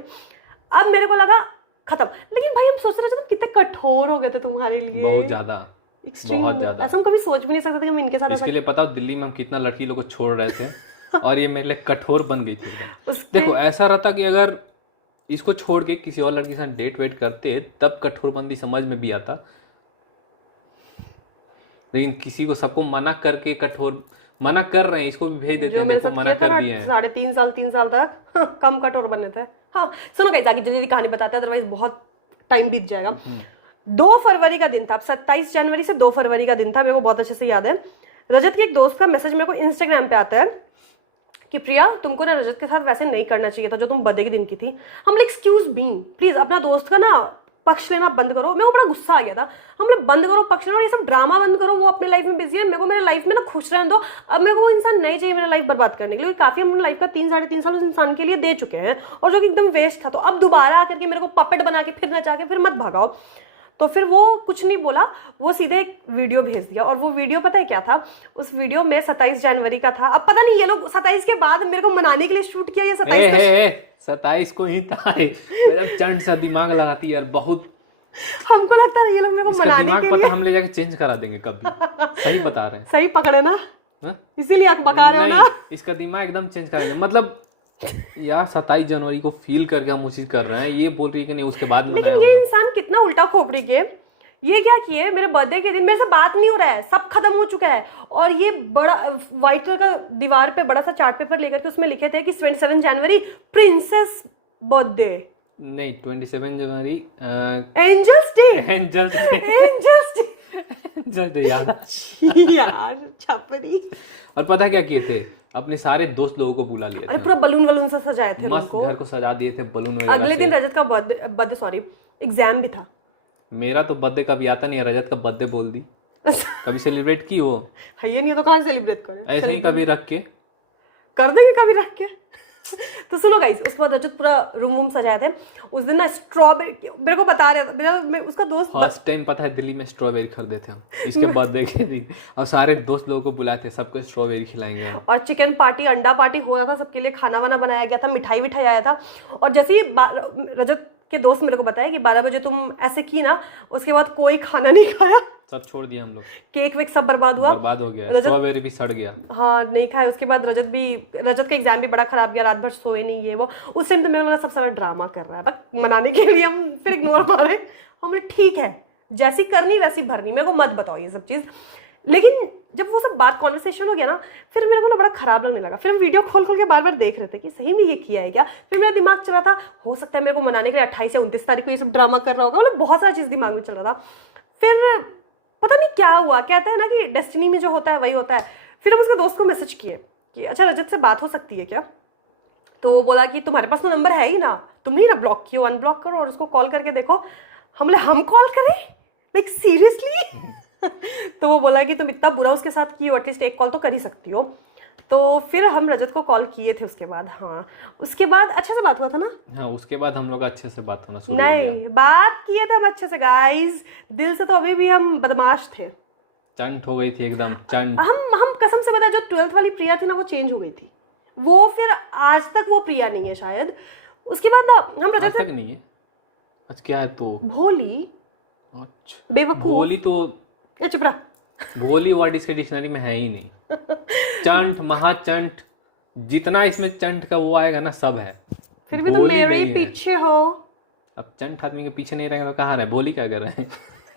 अब मेरे को लगा खत्म, लेकिन भाई हम सोच रहे थे तुम कितने कठोर हो गए थे तुम्हारे लिए, बहुत ज्यादा, बहुत ज्यादा। ऐसा हम कभी सोच भी नहीं सकते थे कि हम इनके साथ इसके लिए पता हो दिल्ली में हम कितना लड़की लोग को छोड़ रहे थे और ये मेरे लिए कठोर बन गई थी एकदम। देखो ऐसा रहता कि अगर इसको छोड़ के किसी और लड़की के साथ डेट वेट करते तब कठोरबंदी समझ में भी आता, लेकिन किसी को सबको मना करके मना कर रहे हैं, इसको भी भेज देते हैं, देखो मना कर दिए हैं। 3.5 साल तक कम कठोर बने थे। हाँ सुनो गाइस, आगे जल्दी कहानी बताते हैं, अदरवाइज बहुत टाइम बीत जाएगा। 2 फरवरी का दिन था, 27 जनवरी से 2 फरवरी का दिन था, मेरे को बहुत अच्छे से याद है। रजत के एक दोस्त का मैसेज मेरे को इंस्टाग्राम पे आता है कि प्रिया तुमको ना रजत के साथ वैसे नहीं करना चाहिए था जो तुम बर्थडे के दिन की थी। हम लाइक एक्सक्यूज मी, प्लीज अपना दोस्त का ना पक्ष लेना बंद करो। मेरे को बड़ा गुस्सा आ गया था, हम लोग बंद करो पक्ष लेना और ये सब ड्रामा बंद करो, वो अपने लाइफ में बिजी है, मेरे को मेरे लाइफ में ना खुश रहने दो। अब मेरे को वो इंसान नहीं चाहिए मेरा लाइफ बर्बाद करने के लिए, काफी हम लाइफ का 3-3.5 साल उस इंसान के लिए दे चुके हैं और जो कि एकदम वेस्ट था। तो अब दोबारा आकर के मेरे को पपेट बना के फिर नचा के फिर मत भगाओ। तो फिर वो कुछ नहीं बोला, वो सीधे एक वीडियो भेज दिया और वो वीडियो पता है क्या था, उस वीडियो में 27 जनवरी का था। अब पता नहीं ये लोग 27 के बाद मेरे को मनाने के लिए शूट किया, ये 27 को ही था। मेरा चंड सा दिमाग लगाती यार बहुत, हमको लगता है ये लोग मेरे को मनाने के लिए, पता हम ले जाके चेंज करा देंगे कभी। सही बता रहे हैं, सही पकड़े ना, इसीलिए आप बका रहे हो ना। इसका दिमाग एकदम चेंज करा देंगे, मतलब यार 27 जनवरी को फील करके हम वो चीज कर रहे हैं, ये बोल रही है कि नहीं उसके बाद में। लेकिन ये इंसान कितना उल्टा खोपड़ी के, ये क्या किए, मेरे बर्थडे के दिन मेरे से बात नहीं हो रहा है, सब खत्म हो चुका है, और ये बड़ा व्हाइट कलर का दीवार पे बड़ा सा चार्ट पेपर लेकर के उसमें लिखे थे कि 27 जनवरी प्रिंसेस बर्थडे, नहीं 27 जनवरी एंजल्स डे, एंजल्स डे यार छपरी। और पता क्या किए थे, अपने सारे दोस्त लोगों को बुला लिया अरे पूरा बलून वलून से सजाए थे, मस्त घर को सजा दिए थे बलून वगैरह। अगले दिन रजत का बर्थडे सॉरी एग्जाम भी था। मेरा तो बर्थडे कभी आता नहीं है, रजत का बर्थडे बोल दी। कभी सेलिब्रेट की हो है ये नहीं तो कहाँ सेलिब्रेट करें, ऐसे ही कभी रख के कर देंगे कभी रख के। तो सुनो गाइस, उसके बाद रजत पूरा रूम वूम सजाए थे। उस दिन ना स्ट्रॉबेरी, मेरे को बता रहा था मेरा उसका दोस्त, फर्स्ट टाइम पता है दिल्ली में स्ट्रॉबेरी खरीदे थे हम इसके बर्थडे के दिन, और सारे दोस्त लोगों को बुलाए थे, सबको स्ट्रॉबेरी खिलाएंगे हम। और चिकन पार्टी अंडा पार्टी हो रहा था, सबके लिए खाना वाना बनाया गया था, मिठाई विठाई आया था। और जैसे ही रजत के दोस्त मेरे को बताया कि 12 बजे तुम ऐसे की ना, उसके बाद कोई खाना नहीं खाया, सब छोड़ दिया हम लोग, केक वेक सब बर्बाद हो गया, स्ट्रॉबेरी भी सड़ गया। हाँ नहीं खाया। उसके बाद रजत का एग्जाम भी बड़ा खराब गया, रात भर सोए नहीं, ये वो। उस टाइम तो मेरे को लगा सब सारा ड्रामा कर रहा है, बस मनाने के लिए हम फिर इग्नोर मारे। हमने ठीक है जैसी करनी वैसी भरनी, मेरे को मत बताओ ये सब चीज। लेकिन जब वो सब बात कॉन्वर्सेशन हो गया ना, फिर मेरे को ना बड़ा खराब लगने लगा। फिर हम वीडियो खोल के बार बार देख रहे थे कि सही में ये किया है क्या। फिर मेरा दिमाग चला था हो सकता है मेरे को मनाने के लिए 28 या 29 तारीख को ये सब ड्रामा कर रहा होगा, मतलब बहुत सारा चीज दिमाग में चल रहा था। फिर पता नहीं क्या हुआ, कहते हैं ना कि डेस्टिनी में जो होता है वही होता है। फिर हम उसके दोस्त को मैसेज किए कि अच्छा रजत से बात हो सकती है क्या। तो वो बोला कि तुम्हारे पास तो नंबर है ही ना, तुम नहीं ना ब्लॉक किए, अनब्लॉक करो और उसको कॉल करके देखो। हम कॉल करें, लाइक सीरियसली। तो वो बोला कि तुम इतना बुरा उसके साथ की हो, एटलीस्ट एक कॉल तो कर ही सकती हो। तो फिर हम रजत को कॉल किए थे उसके बाद। हाँ उसके बाद अच्छे से बात हुआ था ना। हाँ उसके बाद हम लोग अच्छे से बात होना शुरू हो गया। नहीं बात किए थे हम अच्छे से गाइस, दिल से तो अभी भी हम बदमाश थे। चंट हो गई थी एकदम चंट। हम कसम से बता, जो 12th वाली प्रिया थी ना वो चेंज हो गई थी, वो फिर आज तक वो प्रिया नहीं है शायद। उसके बाद ना हम रजत तक नहीं है, आज क्या है तो भोली, अच्छा बेवकूफ, भोली तो चुप रहा, भोली वर्ड इसके डिक्शनरी में है ही नहीं। चंट महाचंट जितना इसमें चंट का वो आएगा ना सब है। फिर भी तुम बोली मेरे ही नहीं है। पीछे हो। अब चंट आदमी के पीछे नहीं रहेंगे तो कहाँ रहे, बोली क्या कर रहे हैं।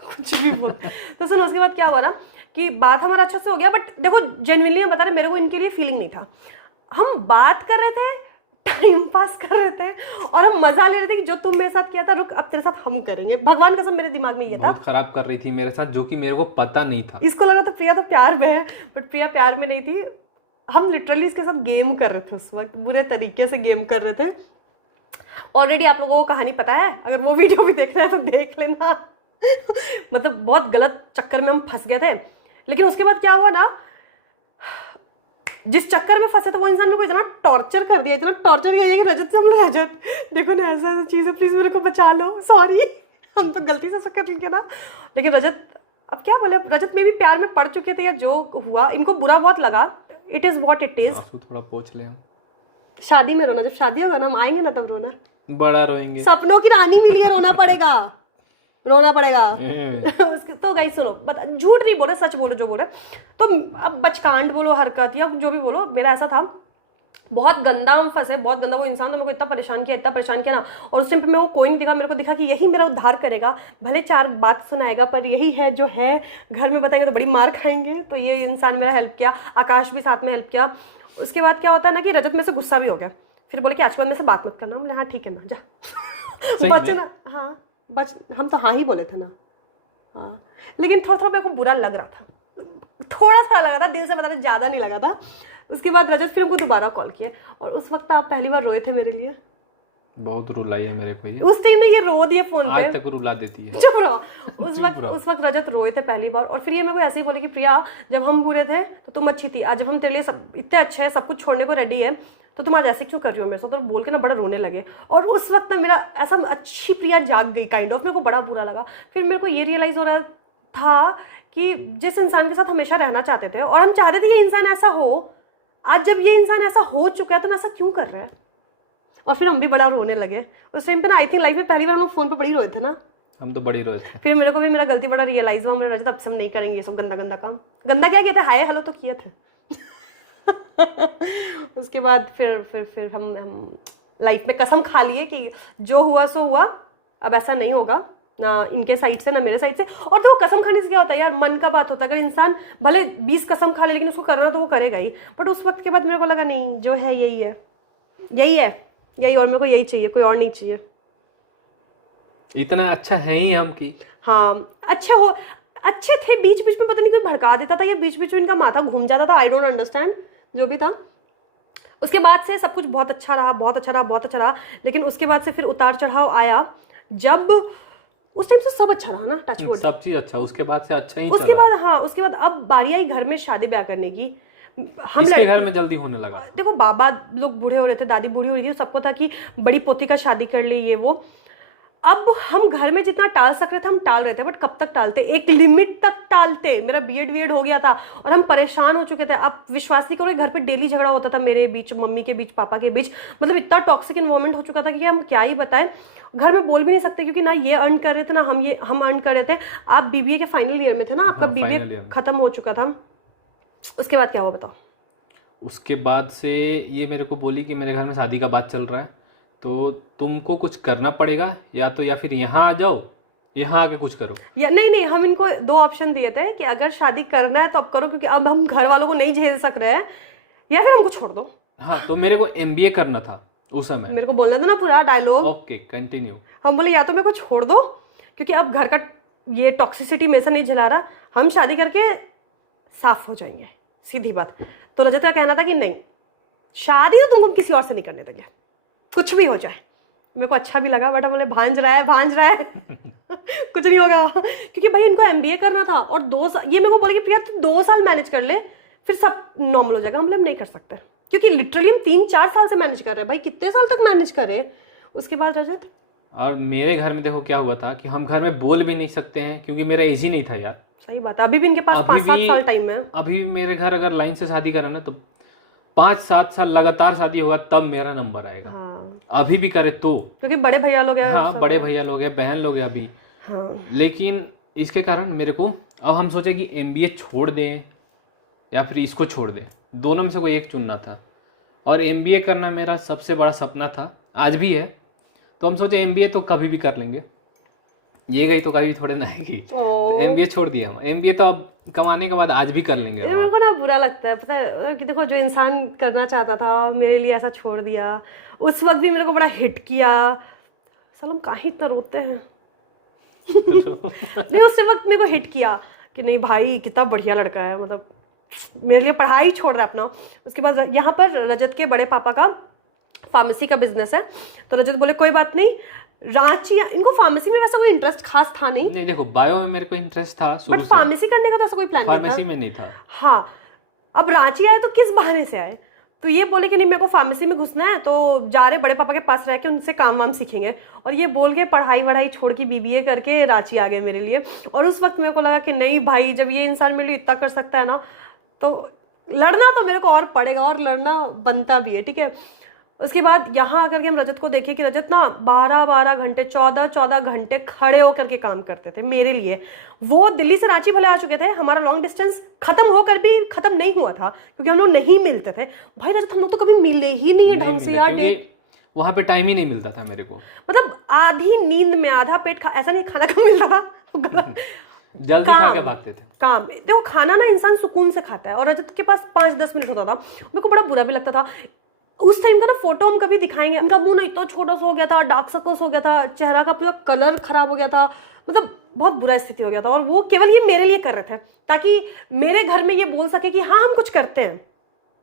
कुछ भी बोल। तो सुनो उसके बाद क्या हुआ ना कि बात हमारा अच्छा से हो गया, बट देखो जेन्युइनली मैं बता रहे मेरे को इनके लिए फीलिंग नहीं था। हम बात कर रहे थे, टाइम पास कर रहे थे और हम मजा ले रहे थे कि जो तुम मेरे साथ किया था रुक अब तेरे साथ हम करेंगे। भगवान कसम मेरे दिमाग में ये था। बहुत खराब कर रही थी मेरे साथ, जो कि मेरे को पता नहीं था। इसको लगा तो प्रिया तो प्यार में है, बट प्रिया प्यार में नहीं थी। हम लिटरली इसके साथ गेम कर रहे थे, उस वक्त बुरे तरीके से गेम कर रहे थे। ऑलरेडी आप लोगों को कहानी पता है, अगर वो वीडियो भी देख रहे हैं तो देख लेना। मतलब बहुत गलत चक्कर में हम फंस गए थे। लेकिन उसके बाद क्या हुआ ना, जिस चक्कर में फंसे थे वो इंसान मेरे को इतना टॉर्चर कर दिया, इतना टॉर्चर किया कि रजत से हम लोग, रजत देखो ना ऐसा ऐसा चीज़ है, प्लीज़ मेरे को बचा लो, सॉरी हम तो गलती से कर लिया ना। लेकिन रजत अब क्या बोले, रजत में भी प्यार में पड़ चुके थे या जो हुआ इनको बुरा बहुत लगा। It is what it is. आंसू थोड़ा पोंछ ले। शादी में रोना, जब शादी होगा ना हम आएंगे ना तब रोना, बड़ा रोएंगे। सपनों की रानी मिली है, रोना पड़ेगा, रोना पड़ेगा। तो गाइस सुनो, झूठ नहीं बोले, सच बोलो जो बोले। तो अब बचकांड बोलो, हरकत या जो भी बोलो, मेरा ऐसा था बहुत गंदा हम फंसे, बहुत गंदा। वो इंसान तो मेरे को इतना परेशान किया ना। और उस टाइम पे मेरे को कोई नहीं दिखा, मेरे को दिखा कि यही मेरा उद्धार करेगा, भले 4 बात सुनाएगा पर यही है जो है। घर में बताएंगे तो बड़ी मार खाएंगे, तो ये इंसान मेरा हेल्प किया। आकाश भी साथ में हेल्प किया। उसके बाद क्या होता है ना कि रजत में से गुस्सा भी हो गया, फिर बोले कि आज के बाद मेरे से बात मत करना। बोले हाँ ठीक है ना, जा बच ना। हाँ बच, हम तो हाँ ही बोले थे ना। हाँ लेकिन थोड़ा थोड़ा मेरे को बुरा लग रहा था, थोड़ा सा लगा था, दिल से बता रहे ज़्यादा नहीं लगा था। उसके बाद रजत फिर हमको दोबारा कॉल किए और उस वक्त आप पहली बार रोए थे मेरे लिए। बहुत रुलाई है मेरे को ये। उस टाइम में ये रो दिए फोन पे, आज तक रुला देती है। चुप रहो। उस वक्त रजत रोए थे पहली बार। और फिर ये मेरे को ऐसे ही बोले कि प्रिया जब हम बुरे थे तो तुम अच्छी थी, आज जब हम तेरे लिए सब इतने अच्छे हैं, सब कुछ छोड़ने को रेडी है, तो तुम आज ऐसे क्यों कर रही हो मेरे साथ। तो बोल के ना बड़ा रोने लगे। और उस वक्त ना मेरा ऐसा अच्छी प्रिया जाग गई काइंड ऑफ, मेरे को बड़ा बुरा लगा। फिर मेरे को ये रियलाइज हो रहा था कि जिस इंसान के साथ हमेशा रहना चाहते थे और हम चाहते थे ये इंसान ऐसा हो, आज जब ये इंसान ऐसा हो चुका है तो हम ऐसा क्यों कर रहे हैं। और फिर हम भी बड़ा रोने लगे उस टाइम पे ना। आई थिंक लाइफ में पहली बार हम लोग फोन पे बड़ी रोए थे ना। हम तो बड़ी रोए थे। फिर मेरे को भी मेरा गलती बड़ा रियलाइज हुआ। मेरे रजत अब से हम नहीं करेंगे ये सब गंदा गंदा काम। गंदा क्या किया था, हाय हेलो तो किए थे। उसके बाद फिर हम लाइफ में कसम खा लिए कि जो हुआ सो हुआ, अब ऐसा नहीं होगा ना इनके साइड से ना मेरे साइड से। और तो कसम खाने से क्या होता है यार, मन का बात होता है। अगर इंसान भले 20 कसम खा ले लेकिन उसको करना तो वो करेगा ही। बट उस वक्त के बाद मेरे को लगा नहीं, जो है यही है, यही है, यही, और मेरे को यही चाहिए, कोई और नहीं चाहिए। इतना अच्छा है ही हम की। हाँ अच्छे थे, बीच बीच में पता नहीं कोई भड़का देता था या बीच बीच में इनका माथा घूम जाता था, आई डोंट अंडरस्टैंड, जो भी था। उसके बाद से सब कुछ बहुत अच्छा रहा। लेकिन उसके बाद से फिर उतार चढ़ाव आया। जब उस टाइम से सब अच्छा रहा ना, टच वुड, सब चीज अच्छा, उसके बाद से अच्छा ही उसके बाद हाँ, उसके बाद अब बारी आई घर में शादी ब्याह करने की। हम इसके घर में जल्दी होने लगा। देखो बाबा लोग बूढ़े हो रहे थे, दादी बूढ़ी हो रही थी, सबको था कि बड़ी पोती का शादी कर ले ये वो। अब हम घर में जितना टाल सक रहे थे हम टाल रहे थे, बट कब तक टालते, एक लिमिट तक टालते। मेरा बीएड हो गया था और हम परेशान हो चुके थे। आप विश्वास नहीं करोगे, घर पे डेली झगड़ा होता था मेरे बीच, मम्मी के बीच, पापा के बीच। मतलब इतना टॉक्सिक इन्वायरमेंट हो चुका था कि हम क्या ही बताएं। घर में बोल भी नहीं सकते क्योंकि ना ये अर्न कर रहे थे ना हम अर्न कर रहे थे। आप बीबीए के फाइनल ईयर में थे ना, आपका बीबीए खत्म हो चुका था। उसके बाद क्या हुआ बताओ। उसके बाद से ये मेरे को बोली कि मेरे घर में शादी का बात चल रहा है, तो तुमको कुछ करना पड़ेगा, या फिर यहाँ आ जाओ, यहाँ आके कुछ करो। या नहीं, हम इनको 2 ऑप्शन दिए थे कि अगर शादी करना है तो अब करो, क्योंकि अब हम घर वालों को नहीं झेल सक रहे हैं, या फिर हमको छोड़ दो। हाँ, तो मेरे को एमबीए करना था उस समय। मेरे को बोलना था ना पूरा डायलॉग। Okay continue. हम बोले या तो मेरे को छोड़ दो क्योंकि अब घर का ये टॉक्सिसिटी में से नहीं झेला रहा, हम शादी करके साफ हो जाएंगे, सीधी बात। तो रजत का कहना था कि नहीं, शादी तो तुमको किसी और से नहीं करने देंगे, कुछ भी हो जाए। मेरे को अच्छा भी लगा, बेटा बोले भांज रहा है कुछ नहीं होगा, क्योंकि भाई इनको एमबीए करना था। और 2 साल ये मेरे को बोले कि प्रिया तू 2 साल मैनेज कर ले, फिर सब नॉर्मल हो जाएगा। हम नहीं कर सकते क्योंकि लिटरली हम 3-4 साल से मैनेज कर रहे हैं भाई, कितने साल तक मैनेज करे। उसके बाद रजत, और मेरे घर में देखो क्या हुआ था कि हम घर में बोल भी नहीं सकते हैं क्योंकि मेरा एज ही नहीं था यार। सही बात है, अभी भी इनके पास 5-7 साल टाइम है। अभी मेरे घर अगर लाइन से शादी करा ना तो 5-7 साल लगातार शादी होगा तब मेरा नंबर आएगा। हाँ। अभी भी करे तो, क्योंकि बड़े भैया लोग हैं। हाँ बड़े भैया लोग हैं, बहन लोग हैं अभी। हाँ। लेकिन इसके कारण मेरे को अब हम सोचे कि एमबीए छोड़ दें या फिर इसको छोड़ दे, दोनों में से कोई एक चुनना था। और एमबीए करना मेरा सबसे बड़ा सपना था, आज भी है। तो हम सोचे एमबीए तो कभी भी कर लेंगे, ये गई तो कभी थोड़े ना आएगी। तो एमबीए छोड़ दिया हम। एमबीए तो अब कमाने के बाद आज भी कर लेंगे। मेरे को ना बुरा लगता है, पता है कि देखो जो इंसान करना चाहता था मेरे लिए ऐसा छोड़ दिया। उस वक्त भी मेरे को बड़ा हिट किया। साला हम काहे इतना रोते हैं। नहीं, उस वक्त मेरे को हिट किया कि नहीं भाई कितना बढ़िया लड़का है, मतलब मेरे लिए पढ़ाई छोड़ रहा है अपना। उसके बाद यहाँ पर रजत के बड़े पापा का फार्मेसी का बिजनेस है, तो रजत बोले कोई बात नहीं, रांची, इनको फार्मेसी में वैसा कोई इंटरेस्ट खास था नहीं। देखो बायो में मेरे को इंटरेस्ट था शुरू बट से, फार्मेसी करने का तो ऐसा कोई प्लान नहीं था। फार्मेसी में नहीं था। हाँ, अब रांची आए तो किस बहाने से आए, तो ये बोले कि नहीं मेरे को फार्मेसी में घुसना है, तो जा रहे बड़े पापा के पास रह के उनसे काम वाम सीखेंगे। और ये बोल के पढ़ाई वढ़ाई छोड़ के बीबीए करके रांची आ गए मेरे लिए। और उस वक्त मेरे को लगा कि नहीं भाई, जब ये इंसान मेरे लिए इतना कर सकता है ना, तो लड़ना तो मेरे को और पड़ेगा, और लड़ना बनता भी है, ठीक है। उसके बाद यहाँ आकर के हम रजत को देखे कि रजत ना 12-12 घंटे 14-14 घंटे खड़े होकर के काम करते थे मेरे लिए। वो दिल्ली से रांची भले आ चुके थे, हमारा लॉन्ग डिस्टेंस खत्म होकर भी खत्म नहीं हुआ था क्योंकि हम लोग नहीं मिलते थे। भाई रजत, हम लोग तो कभी मिले ही नहीं है ढंग से यार। वहाँ पे टाइम ही नहीं मिलता था मेरे को, मतलब आधी नींद में आधा पेट ऐसा नहीं खाना कम मिलता था। जल्दी खा के भागते थे। काम देखो, खाना ना इंसान सुकून से खाता है, और रजत के पास 5-10 मिनट होता था। मेरे को बड़ा बुरा भी लगता था उस टाइम का ना। फोटो हम कभी दिखाएंगे, उनका मुंह ना इतना छोटा सा हो गया था, डार्क सर्कल्स हो गया था, चेहरा का पूरा कलर खराब हो गया था, मतलब बहुत बुरा स्थिति हो गया था। और वो केवल ये मेरे लिए कर रहे थे ताकि मेरे घर में ये बोल सके कि हाँ हम कुछ करते हैं।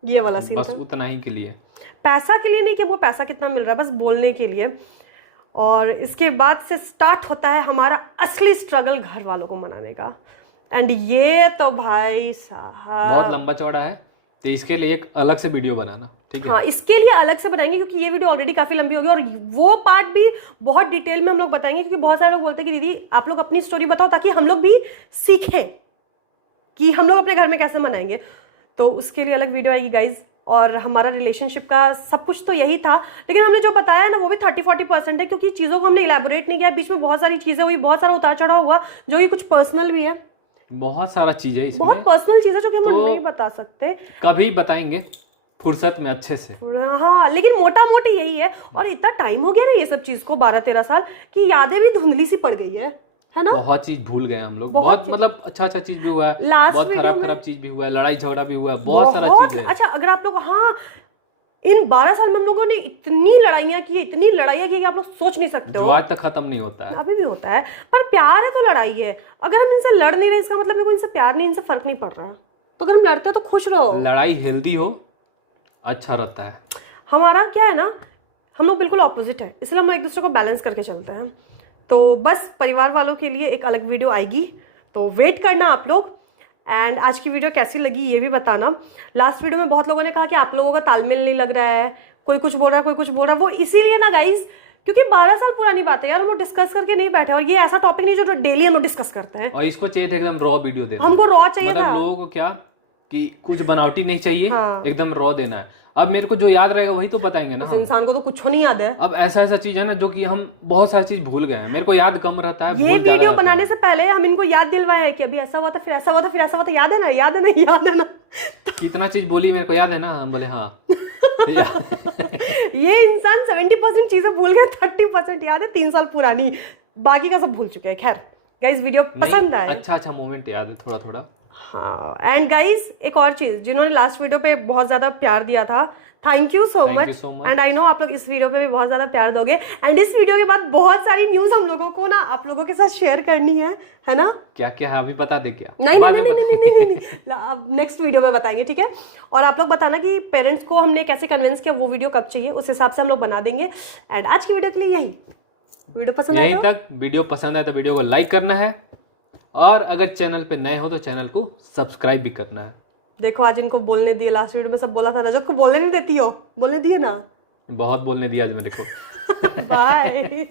ये वाला सीन बस था, उतना ही के लिए, पैसा के लिए नहीं कि वो पैसा कितना मिल रहा है, बस बोलने के लिए। और इसके बाद से स्टार्ट होता है हमारा असली स्ट्रगल घर वालों को मनाने का। एंड ये तो भाई साहब बहुत लंबा चौड़ा है, तो इसके लिए एक अलग से वीडियो बनाना, ठीक है। हाँ, इसके लिए अलग से बनाएंगे क्योंकि ये वीडियो ऑलरेडी काफी लंबी होगी, और वो पार्ट भी बहुत डिटेल में हम लोग बताएंगे क्योंकि बहुत सारे लोग बोलते हैं कि दीदी आप लोग अपनी स्टोरी बताओ ताकि हम लोग भी सीखें कि हम लोग अपने घर में कैसे मनाएंगे। तो उसके लिए अलग वीडियो आएगी गाइज। और हमारा रिलेशनशिप का सब कुछ तो यही था, लेकिन हमने जो बताया ना वो भी 30-40% है क्योंकि चीज़ों को हमने इलेबोरेट नहीं किया। बीच में बहुत सारी चीज़ें हुई, बहुत सारा उतार चढ़ाव हुआ, जो कि कुछ पर्सनल भी है, बहुत सारा चीज है इसमें, बहुत पर्सनल चीज़ है जो कि हम तो नहीं बता सकते, कभी बताएंगे फुर्सत में अच्छे से। हाँ, लेकिन मोटा मोटी यही है। और इतना टाइम हो गया ना ये सब चीज़ को, 12-13 साल की, यादें भी धुंधली सी पड़ गई है ना। बहुत चीज भूल गए हम लोग, बहुत मतलब अच्छा चीज भी हुआ है, बहुत खराब चीज भी हुआ है, लड़ाई झगड़ा भी हुआ है, बहुत सारा चीज है। अच्छा, अगर आप लोग, हाँ, इन 12 साल में हम लोगों ने इतनी लड़ाइयाँ की कि आप लोग सोच नहीं सकते हो। जो आज तक खत्म नहीं होता है, अभी भी होता है, पर प्यार है तो लड़ाई है। अगर हम इनसे लड़ नहीं रहे इसका मतलब मेरे को इनसे प्यार नहीं, इनसे फर्क नहीं पड़ रहा है। तो अगर हम लड़ते हैं तो खुश रहो, लड़ाई हेल्दी हो अच्छा रहता है। हमारा क्या है ना, हम लोग बिल्कुल ऑपोजिट है, इसलिए हम लोग एक दूसरे को बैलेंस करके चलते हैं। तो बस परिवार वालों के लिए एक अलग वीडियो आएगी, तो वेट करना आप लोग। एंड आज की वीडियो कैसी लगी ये भी बताना। लास्ट वीडियो में बहुत लोगों ने कहा कि आप लोगों का तालमेल नहीं लग रहा है, कोई कुछ बोल रहा है, कोई कुछ बोल रहा है। वो इसीलिए ना गाइज क्योंकि 12 साल पुरानी बात है यार, हम लोग डिस्कस करके नहीं बैठे, और ये ऐसा टॉपिक नहीं जो डेली हम लोग डिस्कस करते हैं। और इसको चाहिए था एकदम रॉ वीडियो देना, हमको रॉ चाहिए था, मतलब लोगों को क्या कि कुछ बनावटी नहीं चाहिए, हाँ। एकदम रॉ देना है। अब मेरे को जो याद रहेगा वही तो बताएंगे ना, इंसान को तो कुछ नहीं याद है। अब ऐसा चीज है ना जो कि हम बहुत सारी चीज भूल गए हैं, मेरे को याद कम रहता है। ये वीडियो बनाने से पहले हम इनको याद दिलवाए हैं कि अभी ऐसा हुआ था, फिर ऐसा हुआ था, फिर ऐसा हुआ था, याद है ना, याद है ना, याद है ना। कितना चीज बोली मेरे को याद है ना, हम बोले हाँ। ये इंसान 70% चीजें भूल गए, 30% याद है, 3 साल पुरानी, बाकी का सब भूल चुके हैं। खैर गाइस, वीडियो पसंद आए, अच्छा मोमेंट याद है थोड़ा थोड़ा। हाँ, एंड गाइस एक और चीज, जिन्होंने लास्ट वीडियो पे बहुत ज्यादा प्यार दिया था, thank you so much. And I know आप लोग इस वीडियो पे भी बहुत ज्यादा प्यार दोगे। एंड इस वीडियो के बाद बहुत सारी न्यूज हम लोगों को ना आप लोगों के साथ शेयर करनी है ना। क्या क्या है अभी बता दे क्या? नहीं, नेक्स्ट वीडियो में बताएंगे, ठीक है। और आप लोग बताना कि पेरेंट्स को हमने कैसे कन्विंस किया, वो वीडियो कब चाहिए, उस हिसाब से हम लोग बना देंगे। एंड आज की वीडियो के लिए यही वीडियो पसंद आया, यहीं तक। वीडियो पसंद आए तो वीडियो को लाइक करना है, और अगर चैनल पे नए हो तो चैनल को सब्सक्राइब भी करना है। देखो आज इनको बोलने दिए, लास्ट वीडियो में सब बोला था, रजत को बोलने नहीं देती हो, बोलने दिए ना, बहुत बोलने दिया आज मेरे को। बाय।